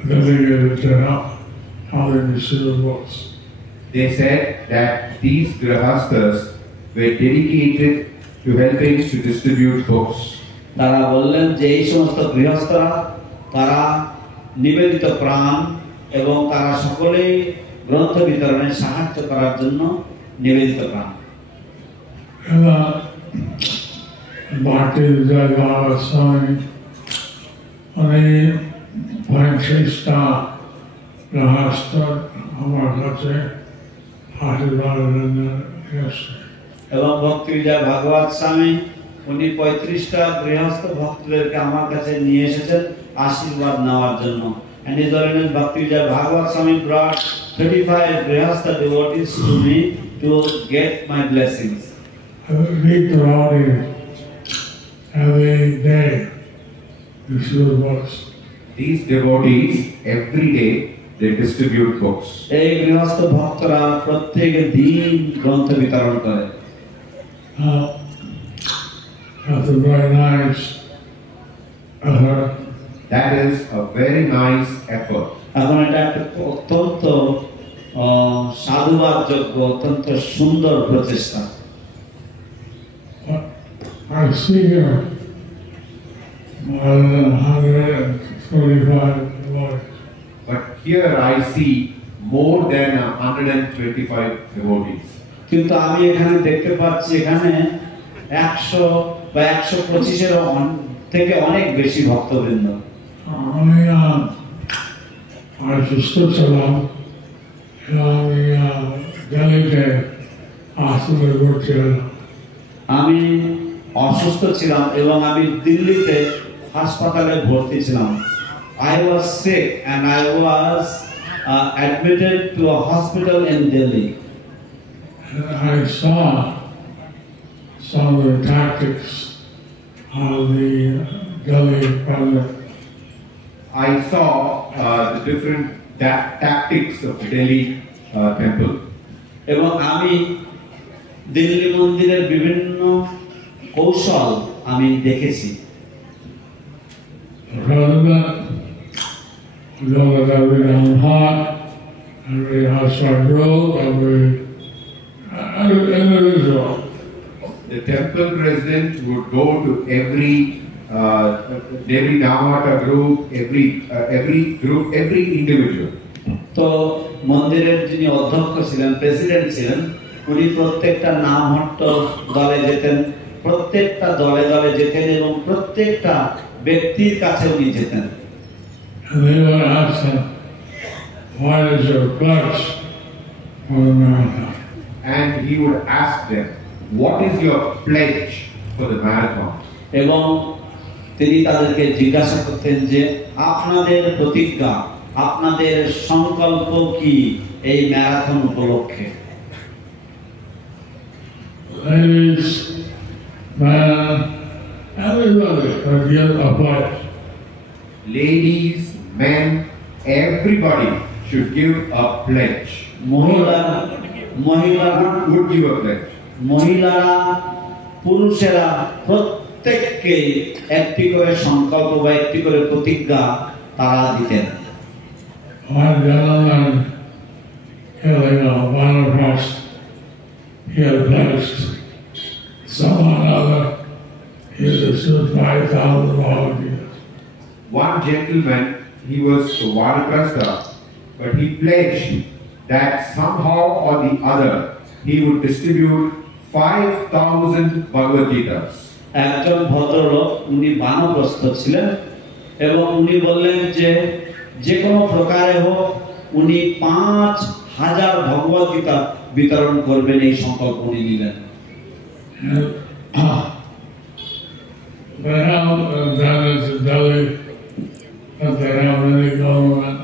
delegated to help how they distribute books. They said that these grihastas were dedicated to helping to distribute books. তারা বললেন যে এই সমস্ত গৃহস্থরা তারা নিবেদিত প্রাণ এবং তারা সকলেই গ্রন্থ বিতরণে সাহায্য করার জন্য নিবেদিত প্রাণ। Bhakti Vijay Bhava Swami, উনি 35টা গৃহস্থ আমার কাছে আশীর্বাদ গেছে। এবং ভক্তি বিজয় ভাগবত স্বামী উনি 35টা গৃহস্থ ভক্তদেরকে আমার কাছে নিয়ে এসেছেন আশীর্বাদ নেওয়ার জন্য। And His Holiness Bhakti Vijay Bhagavad Swami brought 35 grihastha devotees to me to get my blessings. Every devotee, every day, distribute books. These devotees every day they distribute books. এই গৃহস্থ ভক্তরা প্রত্যেক দিন গ্রন্থ বিতরণ করে। That's a very nice effort. That is a very nice effort. এখন এটা একটা অত্যন্ত সাধুবাদযোগ্য অত্যন্ত সুন্দর প্রচেষ্টা। I see here more than 125 devotees. But here I see more than 125 devotees. কিন্তু আমি এখানে দেখতে পাচ্ছি এখানে 100 বা 125 এর থেকে অনেক বেশি ভক্তবৃন্দ। আমি অসুস্থ ছিলাম, আমি দিল্লিতে হাসপাতালে ভর্তি হলাম। আমি অসুস্থ ছিলাম এবং আমি দিল্লিতে হাসপাতালে ভর্তি ছিলাম। I was sick and I was admitted to a hospital in Delhi. And I saw some of the tactics of the Delhi president. I saw the different tactics of the Delhi temple. এবং আমি দিল্লি মন্দিরের বিভিন্ন কৌশল আমি দেখেছি। The president looked at every down hot, every outside group, every individual. The temple president would go to every Dhamata group, every individual. তো মন্দিরের যিনি অধ্যক্ষ ছিলেন, প্রেসিডেন্ট ছিলেন, উনি প্রত্যেকটা নামহট্ট দলে যেতেন, প্রত্যেকটা দলে দলে যেতেন এবং প্রত্যেকটা ব্যক্তির কাছে উনি যেতেন। And they would ask him, what is your pledge for the marathon? And he would ask them, what is your pledge for the marathon? এবং তিনি তাদেরকে জিজ্ঞাসা করতেন যে আপনাদের প্রতিজ্ঞা, আপনাদের সংকল্প কি এই ম্যারাথন উপলক্ষে। Ladies, men, everybody would give a pledge. Ladies, men, everybody should give a pledge. মহিলারা Would give a pledge. মহিলারা পুরুষেরা প্রত্যেককে একটি করে সংকল্প বা একটি করে প্রতিজ্ঞা তারা দিতেন। One gentleman killing a Vanderpost, he had pledged someone other, he received 5,000 volunteers. One gentleman, he was a Vanaprastha, but he pledged that somehow or the other he would distribute 5,000 Bhagavad Gitas. একজন ভদ্রলোক উনি বানপ্রস্থ ছিলেন এবং উনি বললেন যে যে কোনো প্রকারে হোক উনি 5,000 ভগবদ গীতা বিতরণ করবেন এই সংকল্প উনি নিলেন। They have done it in Delhi, but they have any government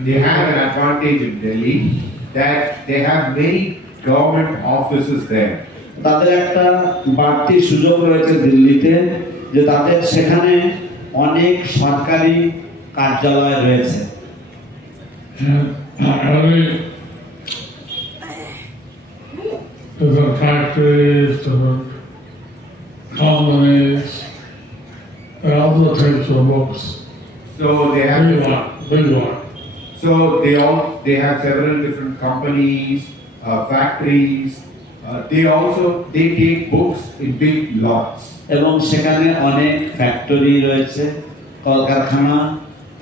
They have an advantage in Delhi that they have many government offices there. তাদের একটা বাড়তি সুযোগ রয়েছে দিল্লিতে যে তাদের সেখানে অনেক সরকারি কার্যালয় রয়েছে। The factories, the companies, and all the types of books. So they have Big one. So they have several different companies, factories. They take books in big lots. এবং সেখানে অনেক ফ্যাক্টরি রয়েছে, কলকারখানা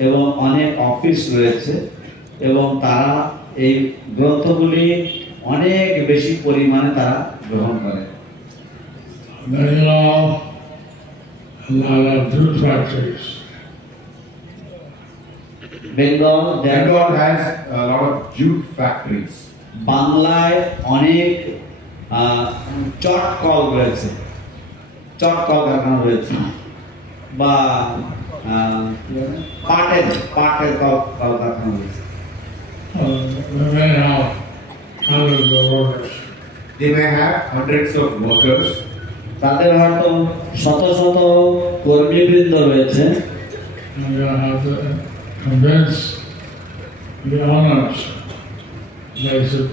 এবং অনেক অফিস রয়েছে এবং তারা এই গ্রন্থগুলি অনেক বেশি পরিমাণে তারা গ্রহণ করে। Bengal, a lot of jute factories. Bengal has a lot of jute factories. বাংলায় অনেক চট কল রয়েছে, চট কলকারখানা রয়েছে বা পাটের কলকারখানা রয়েছে। They may have hundreds of They may have hundreds of workers. workers. তাদের হয়তো শত শত কর্মীবৃন্দ রয়েছে। And you have to convince the owners they should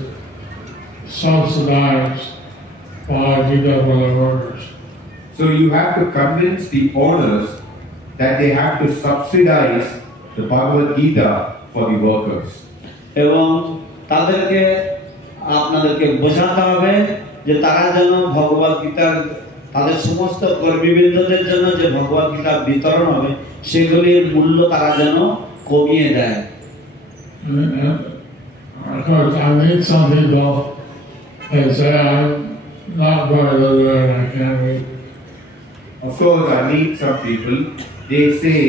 subsidize Bhagavad Gita for their workers. So you have to convince the owners that they have to subsidize the Bhagavad Gita for the workers. এবং তাদেরকে আপনাদেরকে বোঝাতে হবে যে তারা যেন ভগবদ গীতার তাদের সমস্ত কর্মীবৃন্দদের জন্য যে ভগবদ গীতা বিতরণ হবে সেগুলির মূল্য তারা যেন কমিয়ে দেয়। Of course, I meet some people that say I'm not very literate, I can't read. Of course, I meet some people, they say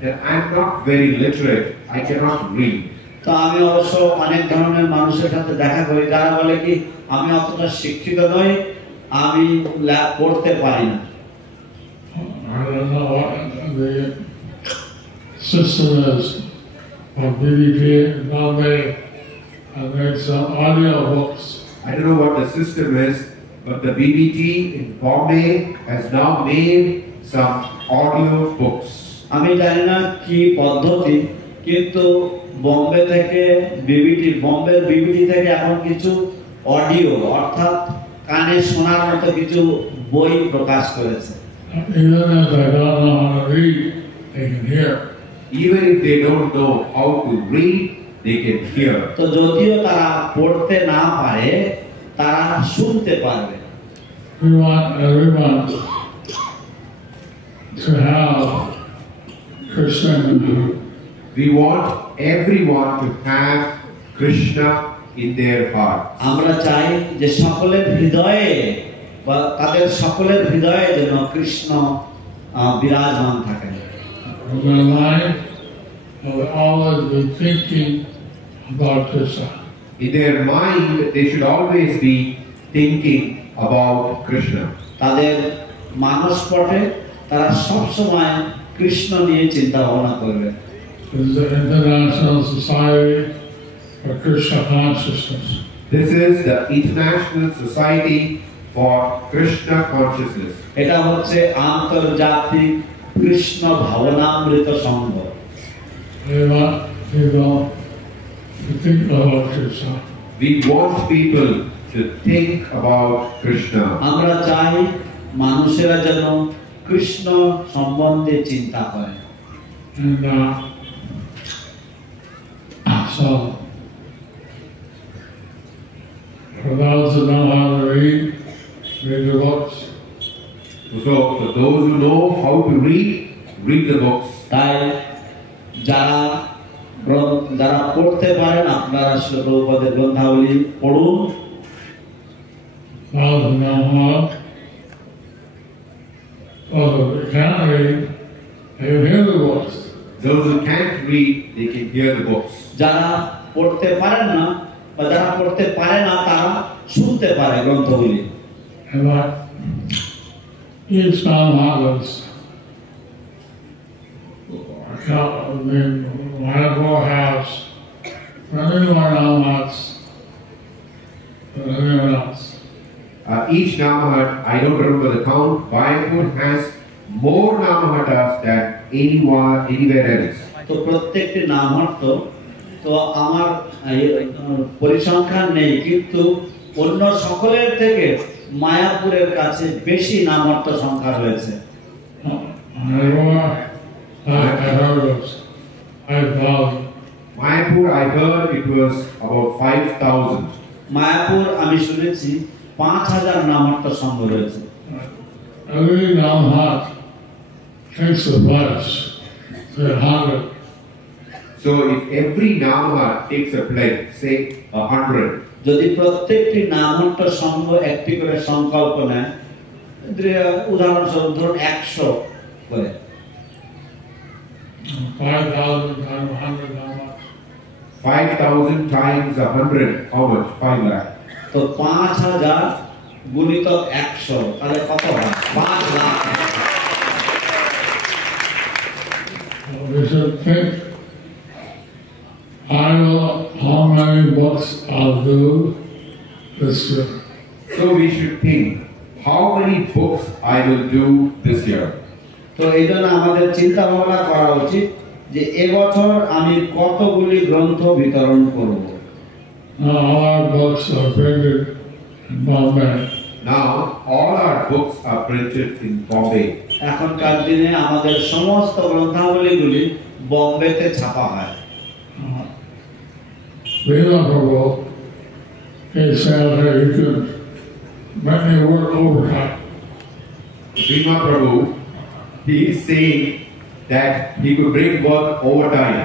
that I'm not very literate, I cannot read. তো আমি অবশ্য অনেক ধরনের মানুষের সাথে দেখা করি যারা বলে কি আমি অতটা শিক্ষিত নই, আমি পড়তে পারি না। I don't know what the system is of BBP in Bombay. I made some audio books. I don't know what the system is, but the BBT in Bombay has now made some audio books. আমি জানি না কি পদ্ধতি, কিন্তু বোম্বে থেকে বম্বের BBT থেকে এখন কিছু অডিও অর্থাৎ কানে শোনার মতো কিছু বই প্রকাশ করেছে। Even if they don't know how to read, they can hear. Even if they don't know how to read, they can hear. তো যদিও তারা পড়তে না পারে তারা শুনতে পারবে। We want everyone to have Krishna in their heart. We want everyone to have Krishna in their heart. আমরা চাই যে সকলের হৃদয়ে বা তাদের সকলের হৃদয়ে যেন কৃষ্ণ বিরাজমান থাকেন। Their mind will always be thinking about Krishna. In their mind, they should always be thinking about Krishna. তাদের মানসপটে তারা সব সময় কৃষ্ণ নিয়ে চিন্তা ভাবনা করবে। This is the International Society for Krishna Consciousness. This is the International Society for Krishna Consciousness. এটা হচ্ছে আন্তর্জাতিক কৃষ্ণ ভাবনামৃত সংঘ। We want people to think about Krishna. We want people to think about Krishna. আমরা চাই মানুষেরা যেন কৃষ্ণ সম্বন্ধে চিন্তা করে। And so, for those who know how to read the books. So, for those who know how to read the books. তাই যারা পড়তে পারেন আপনারা শ্রী প্রভুপাদের গ্রন্থাবলী পড়ুন। Those who know how, those who can't read, they can hear the books. Those who can't read, they can hear the books. যারা পড়তে পারেন না বা যারা পড়তে পারে না তারা শুনতে পারে গ্রন্থগুলি। And each Mahaprabhu's one has many more Namahats than anyone else. Each Namahat, I don't remember the count, Mayapur has more Namahatas than anywhere else. তো প্রত্যেকটি নামহট্ট তো আমার পরিসংখ্যান নেই, কিন্তু অন্য সকলের থেকে মায়াপুরের কাছে বেশি নামহট্ট সংখ্যা রয়েছে। Mayapur, I heard it was about 5,000. Mayapur আমি শুনেছি 5,000 নামহট্ট সংঘ রয়েছে। Every Namhat takes the place, say 100. So if every Namahat takes a pledge, say 100, যদি প্রত্যেকটি নামহট্ট সংঘ একটি করে সংকল্প নেয়, উদাহরণস্বরূপ ধরুন 100 করে, 5,000 times 100 Namhat. 5,000 times 100, how much? 5 lakh. তো 5,000 গুণিতক 100 তাহলে কত হয়? 5 lakh. We should think, how many books I'll do this year. So we should think, how many books I will do this year. তো এই জন্য আমাদের চিন্তা ভাবনা করা উচিত যে এবছর আমি কতগুলি গ্রন্থ বিতরণ করব। All our books are printed in Bombay. Now all our books are printed in Bombay. এখনকার দিনে আমাদের সমস্ত গ্রন্থাবলীগুলি বোম্বেতে ছাপা হয়। Bhima Prabhu is saying that you can make me work overtime. Bhima Prabhu, he is saying that he could bring work overtime.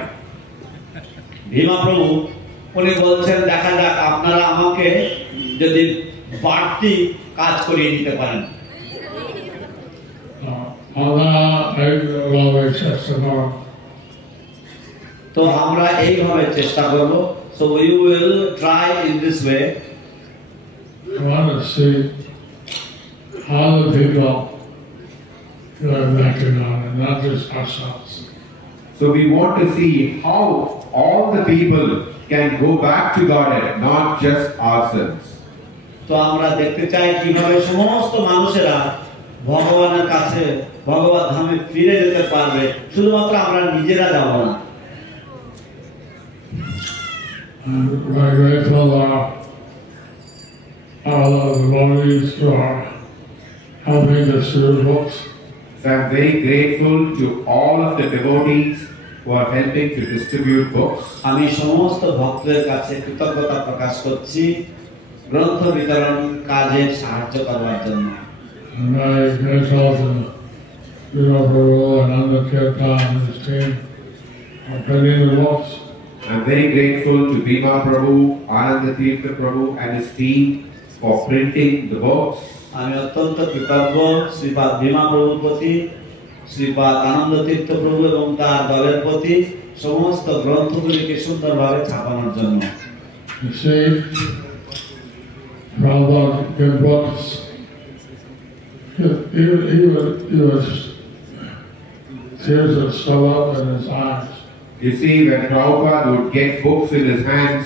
Bhima প্রভু উনি বলছেন দেখা যাক আপনারা আমাকে যদি বাড়তি কাজ করিয়ে দিতে পারেন। তো আমরা এইভাবে চেষ্টা করব। So we will try in this way. I want to see how the people are acting on it, not just ourselves. So we want to see how all the people can go back to Godhead, not just ourselves. তো আমরা দেখতে চাই কিভাবে সমস্ত মানুষেরা ভগবানের কাছে ভগবত ধামে ফিরে যেতে পারবে, শুধুমাত্র আমরা নিজেরা যাব না। We're grateful all of the devotees who are helping distribute books. So I'm very grateful to all of the devotees who are helping to distribute books. আমি সমস্ত ভক্তদের কাছে কৃতজ্ঞতা প্রকাশ করছি গ্রন্থ বিতরণ কাজে সাহায্য করবার জন্য। And I grateful to Bhima Prabhu and Ananda Kirtan and his team for printing the books. I'm very grateful to Bhima Prabhu, Ananda Tirtha Prabhu and his team for printing the books. আমি অত্যন্ত কৃতজ্ঞ শ্রীপাদ ভীমা প্রভুর প্রতি, শ্রীপাদ আনন্দ তীর্থ প্রভু এবং তার দলের প্রতি সমস্ত গ্রন্থগুলিকে সুন্দরভাবে ছাপানোর জন্য। You see, Prabhupada good books. He was tears would swell up in his eyes. You see, when Prabhupada would get books in his hands,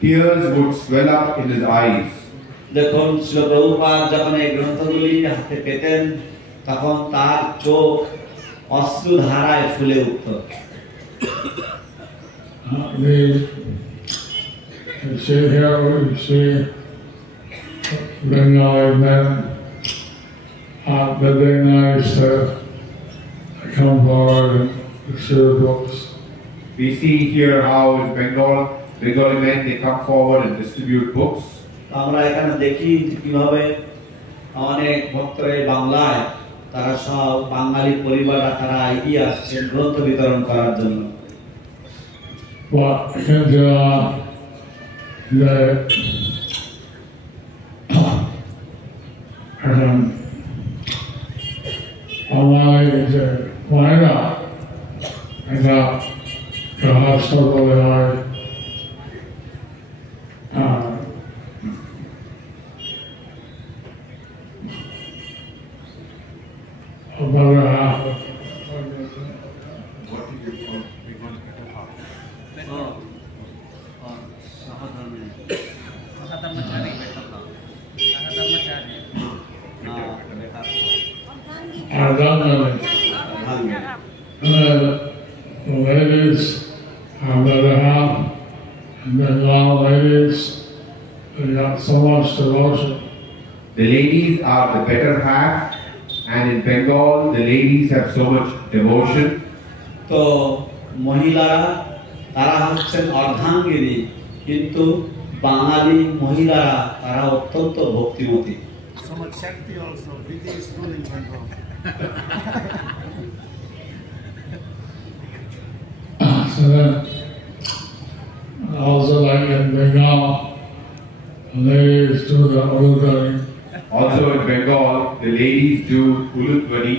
tears would swell up in his eyes. দেখুন শ্রীল প্রভুপাদ যখন এই গ্রন্থগুলি হাতে পেতেন তখন তার চোখ অশ্রুধারায় ফুলে উঠত। You see here, you see Bengali men, they're very nice to come forward and distribute books. We see here how in Bengali men, they come forward and distribute books. আমরা এখানে দেখি কিভাবে অনেক ভক্তরা বাংলায় তারা সব বাঙালি পরিবাররা তারা এগিয়ে আসছেন গ্রন্থ বিতরণ করার জন্য। Ardhangali. And the ladies on the other half, and Bengal ladies, they got so much devotion. The ladies are the better half, and in Bengal, the ladies have so much devotion. তো মহিলারা তারা হচ্ছেন অর্ধাঙ্গিনী, কিন্তু বাঙালি মহিলারা তারা অত্যন্ত ভক্তিমতী। So much Shakti also. Vidya is ruling Bengal. So then, also like in Bengal, the ladies do the Uludhani. Also in Bengal, the ladies do Uludhvani.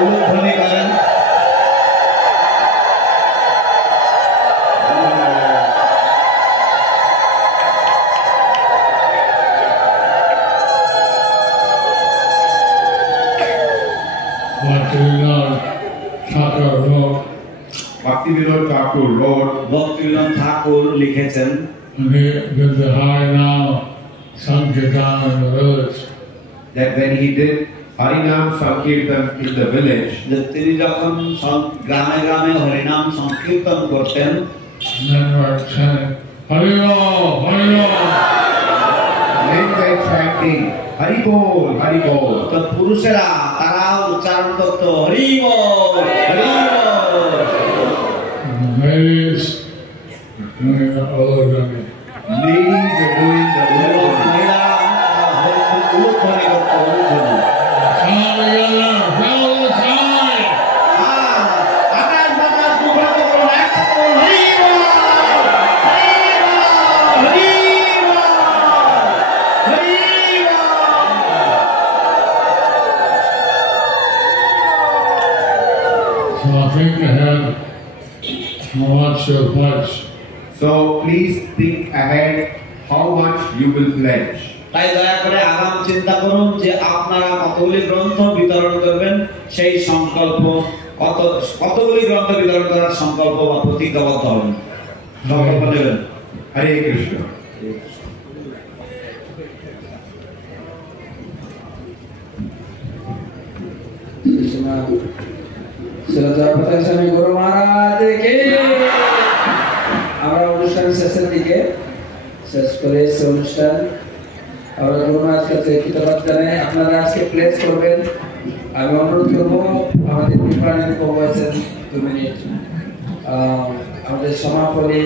উলুধ্বনি করেন। Bhaktivinoda Thakur wrote, ভক্তিবিনোদ ঠাকুর লিখেছেন, did the Harinam Sankirtan in the village. that when he did Harinam Sankirtan in the village, যে তিনি যখন গ্রামে গ্রামে হরিনাম সংকীর্তন করতেন, Men were chanting, Hari Bol, Hari Bol. men were chanting, Hari Bol, Hari Bol. তো পুরুষেরা তারা উচ্চারণ করত হরি বল, হরি বল। And the ladies were doing the Uludhani. Ladies are doing the এবং Uludhvani. মহিলারা উলুধ্বনি করত, উলুধ্বনি। আকাশ বাতাস মুখরিত করুন, একসাথে বলুন, হরি বল, হরি বল, হরি বল, হরি বল। So I think ahead how much you'll pledge. So please think ahead how much you will pledge. তাই দয়া করে আগাম চিন্তা করুন যে আপনারা কতগুলি গ্রন্থ বিতরণ করবেন, সেই সংকল্প কতগুলি গ্রন্থ বিতরণ করার সংকল্প বা প্রতিজ্ঞাবদ্ধ হবেন, সংকল্প নেবেন। Hare Krishna. জয়প্রতাপ স্বামী গুরু মহারাজ কে। আমরা অনুষ্ঠান শেষের দিকে শেষ করে এসে অনুষ্ঠান আমরা গুরু মহারাজ কাছে কৃতজ্ঞতা জানাই। আপনারা আজকে প্লেস করবেন, আমি অনুরোধ করবো আমাদের বিপ্রাণী বলছেন 2 মিনিট আমাদের সমাপনী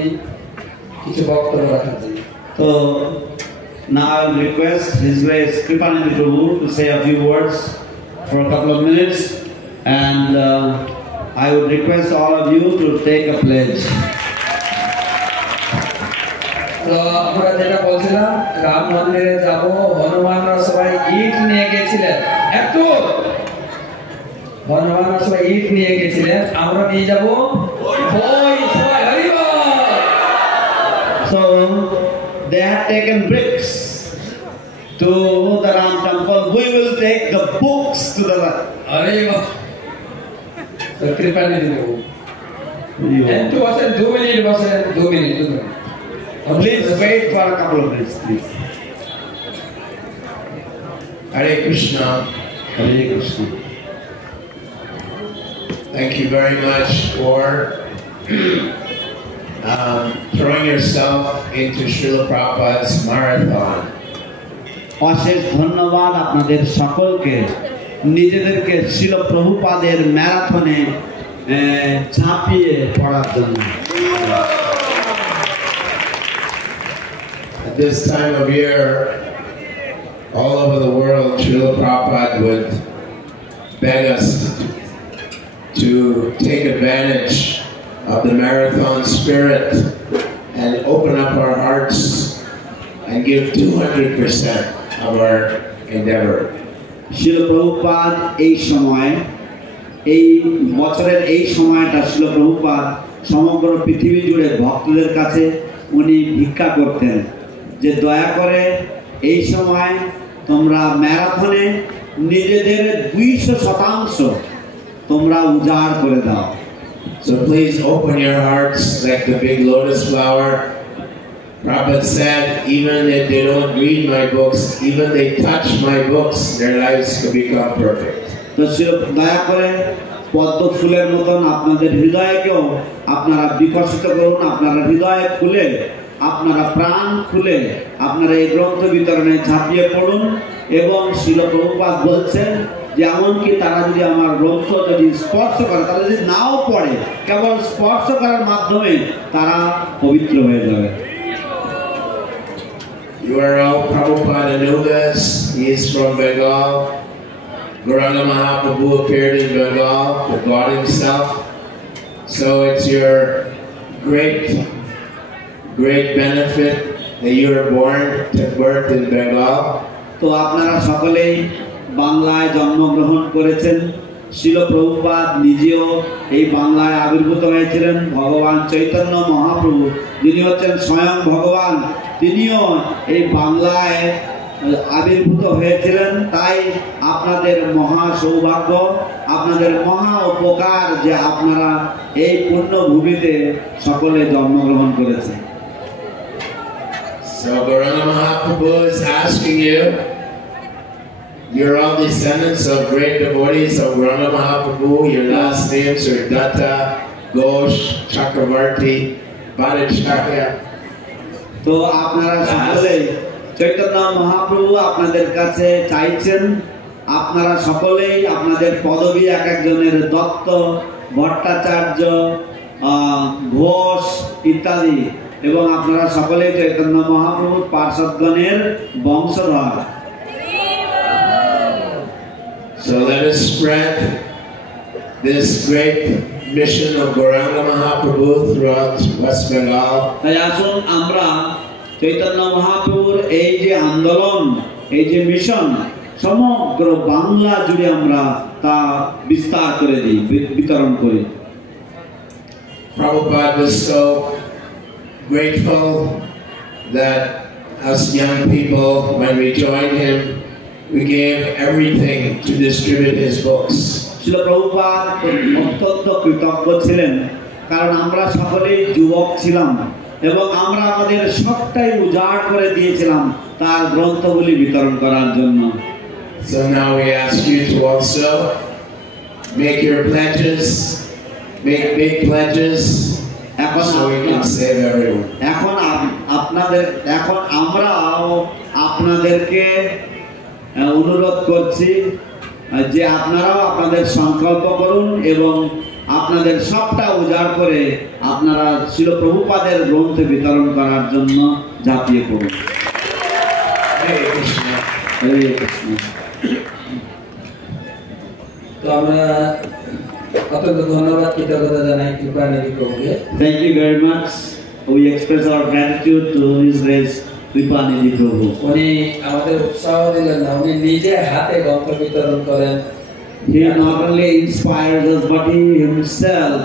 কিছু বক্তব্য রাখার জন্য। তো now I will request His Grace Kripanandi Prabhu to say a few words for a couple of minutes, and I would request all of you to take a pledge. তো আমরা যেটা বলছিলাম, রাম মন্দিরে যাব, হনুমানরা সবাই ইট নিয়ে গেছিলেন, একটু হনুমানরা সবাই ইট নিয়ে গেছিলেন, আমরা নিয়ে যাব বই, সবাই হরি বল। So they had taken bricks to the Ram temple. We will take the books to the Hari বল। তো কৃপানিধি দেবো একটু বসেন, 2 মিনিট বসেন, 2 minute. Please wait for a couple of minutes, please. Hare Krishna. Hare Krishna. Thank you very much for throwing yourself into Srila Prabhupada's marathon. অশেষ ধন্যবাদ আপনাদের সকলকে নিজেদেরকে শ্রীল প্রভুপাদের ম্যারাথনে ঝাঁপিয়ে পড়ার জন্য। At this time of year, all over the world, Srila Prabhupada would beg us to take advantage of the marathon spirit and open up our hearts and give 200% of our endeavor. Srila Prabhupada এই সময়, এই বছরের এই সময়টা শ্রীল প্রভুপাদ সমগ্র পৃথিবী জুড়ে ভক্তদের কাছে উনি ভিক্ষা করতেন যে দয়া করে এই সময় তোমরা ম্যারাথনে নিজেদের 200% তোমরা উজাড় করে দাও। So please open your hearts like the big lotus flower Prabhupada said, even if they don't read my books, even they touch my books, their lives could become perfect. তো দয়া করে পদ্ম ফুলের মতন আপনাদের হৃদয়কেও আপনারা বিকশিত করুন, আপনারা হৃদয় খুলে, আপনারা প্রাণ খুলে আপনারা এই গ্রন্থ বিতরণে ঝাঁপিয়ে পড়ুন। এবং শ্রীল প্রভুপাদ বলছেন যে এমনকি তারা যদি আমার গ্রন্থ যদি স্পর্শ করে, তারা যদি নাও পড়ে, কেবল স্পর্শ করার মাধ্যমে তারা পবিত্র হয়ে যাবে। You are all Prabhupada Anugas. He is from Bengal. Gauranga Mahaprabhu appeared in Bengal, the God himself. So it's your great benefit that you were born to birth in Bengal. তো আপনারা সকলেই বাংলায় জন্মগ্রহণ করেছেন। শ্রীল প্রভুপাদ নিজেও এই বাংলায় আবির্ভূত হয়েছিলেন। ভগবান চৈতন্য মহাপ্রভু, যিনি হচ্ছেন স্বয়ং ভগবান, তিনিও এই বাংলায় আবির্ভূত হয়েছিলেন। তাই আপনাদের মহা সৌভাগ্য, আপনাদের মহা উপকার যে আপনারা এই পুণ্যভূমিতে সকলে জন্মগ্রহণ করেছেন। So Gauranga Mahaprabhu is asking you, you're all descendants of great devotees of Gauranga Mahaprabhu. Your last names are Datta, Ghosh, Chakravarti, Bhattacharya. তো আপনারা সকলে চৈতন্য মহাপ্রভু আপনাদের কাছে চাইছেন, আপনারা সকলেই আপনাদের পদবী এক একজনের দত্ত, ভট্টাচার্য, ঘোষ ইত্যাদি, এবং আপনারা সকলেই চৈতন্য মহাপ্রভুর পার্শ্বদগণের বংশধর। So let us spread this great mission of Gauranga Mahaprabhu throughout West Bengal. তাই আসুন আমরা চৈতন্য মহাপ্রভুর এই যে আন্দোলন, এই যে মিশন, সমগ্র বাংলা জুড়ে আমরা তা বিস্তার করে দিই, বিতরণ করি। Prabhupada was so grateful that us young people, when we joined him, we gave everything to distribute his books. Srila Prabhupada অত্যন্ত কৃতজ্ঞ ছিলেন, কারণ আমরা সকলেই যুবক ছিলাম এবং আমরা আমাদের সবটাই উজাড় করে দিয়েছিলাম তার গ্রন্থগুলি বিতরণ করার জন্য। So now we ask you to also make your pledges, make big pledges, so we can save everyone. এখন আমরাও আপনাদেরকে অনুরোধ করছি যে আপনারাও আপনাদের সংকল্প করুন এবং আপনাদের সবটা উজাড় করে আপনারা শ্রীল প্রভুপাদের গ্রন্থ বিতরণ করার জন্য ঝাঁপিয়ে পড়ুন। Hare Krishna. হরে কৃষ্ণ। তো আমরা অত্যন্ত ধন্যবাদ, কৃতজ্ঞতা জানাই কৃপানিধি প্রভুকে। Thank you very much. We express our gratitude to His Grace কৃপানিধি প্রভু। উনি আমাদের উৎসাহ দিলেন না, উনি নিজে হাতে গ্রন্থ বিতরণ করেন। He not only inspires us, but he himself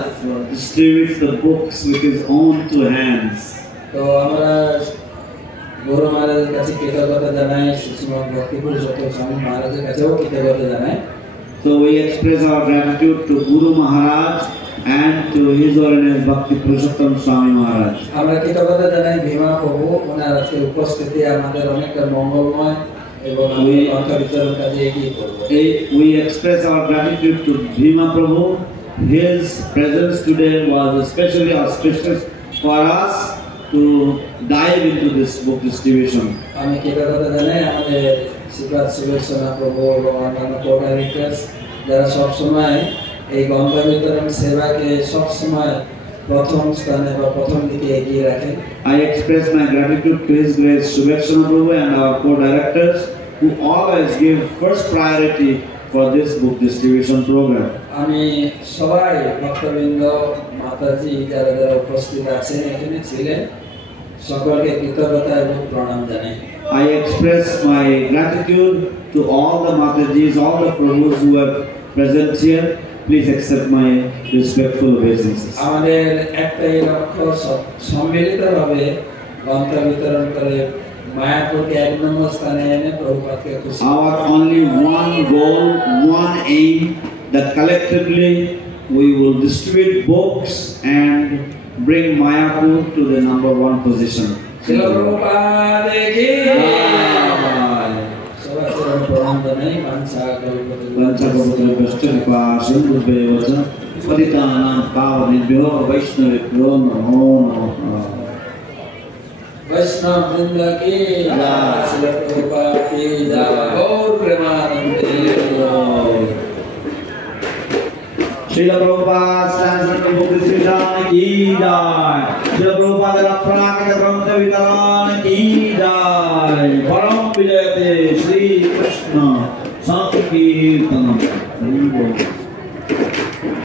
distributes the books with his own two hands. তো আমরা গৌর মহারাজের কাছে কৃতজ্ঞতা জানাই, শ্রীমদ ভক্তি পুরুষোত্তম স্বামী মহারাজের কাছেও কৃতজ্ঞতা জানাই। So we express our gratitude to Guru Maharaj and to His Holiness Bhakti Purushottam Swami Maharaj. আমরা কৃতজ্ঞতা জানাই ভীমা প্রভু, ওনার আজকের উপস্থিতি আমাদের অনেকটা মঙ্গলময় এবং আমি গ্রন্থ বিতরণ কাজে এগিয়ে পড়ব। We express our gratitude to Bhima Prabhu. His presence today was especially auspicious for us to dive into this book distribution. আমি কৃতজ্ঞতা জানাই আমাদের শ্রীপাদ সুবেশনা প্রভু এবং অন্যান্য কোঅর্ডিনেটরস যারা সবসময় এই গ্রন্থ বিতরণ সেবাকে সবসময় প্রথম স্থানে বা প্রথম দিকে এগিয়ে রাখেন। I express my gratitude to His Grace Subhekshana Prabhu and our co-directors who always give first priority for this book distribution program. আমি সবাই ভক্তবৃন্দ, মাতাজি যারা যারা উপস্থিত আছেন, এখানে ছিলেন, সকলকে কৃতজ্ঞতা এবং প্রণাম জানাই। I express my gratitude to all the Matajis, all the Prabhus who are present here. Please accept my respectful obeisances. আমাদের একটাই লক্ষ্য, সম্মিলিতভাবে গ্রন্থ বিতরণ করে মায়াপুরকে এক নম্বর স্থানে এনে প্রভুপাদকে খুশি। Our only one goal, one aim, that collectively we will distribute books and bring Mayapur to the number one position. শিল প্রভুপাদে কি সবাই চরণ প্রণাম জানাই বাঞ্ছা কল্পতরুভ্যশ্চ সিন্ধুভ্যেব চ পতিতানাং পাবনেভ্যো বৈষ্ণবেভ্যো নমো নমঃ। वैष्णव वृंद की जय, श्रील प्रभुपाद की जय, गौर प्रेमानंदे। श्रील प्रभुपाद श्री कृष्ण की जय, श्रील प्रभुपाद रक्षणाकृत ग्रंथ वितरण की जय। परम विजयते श्री कृष्ण संकीर्तनम्।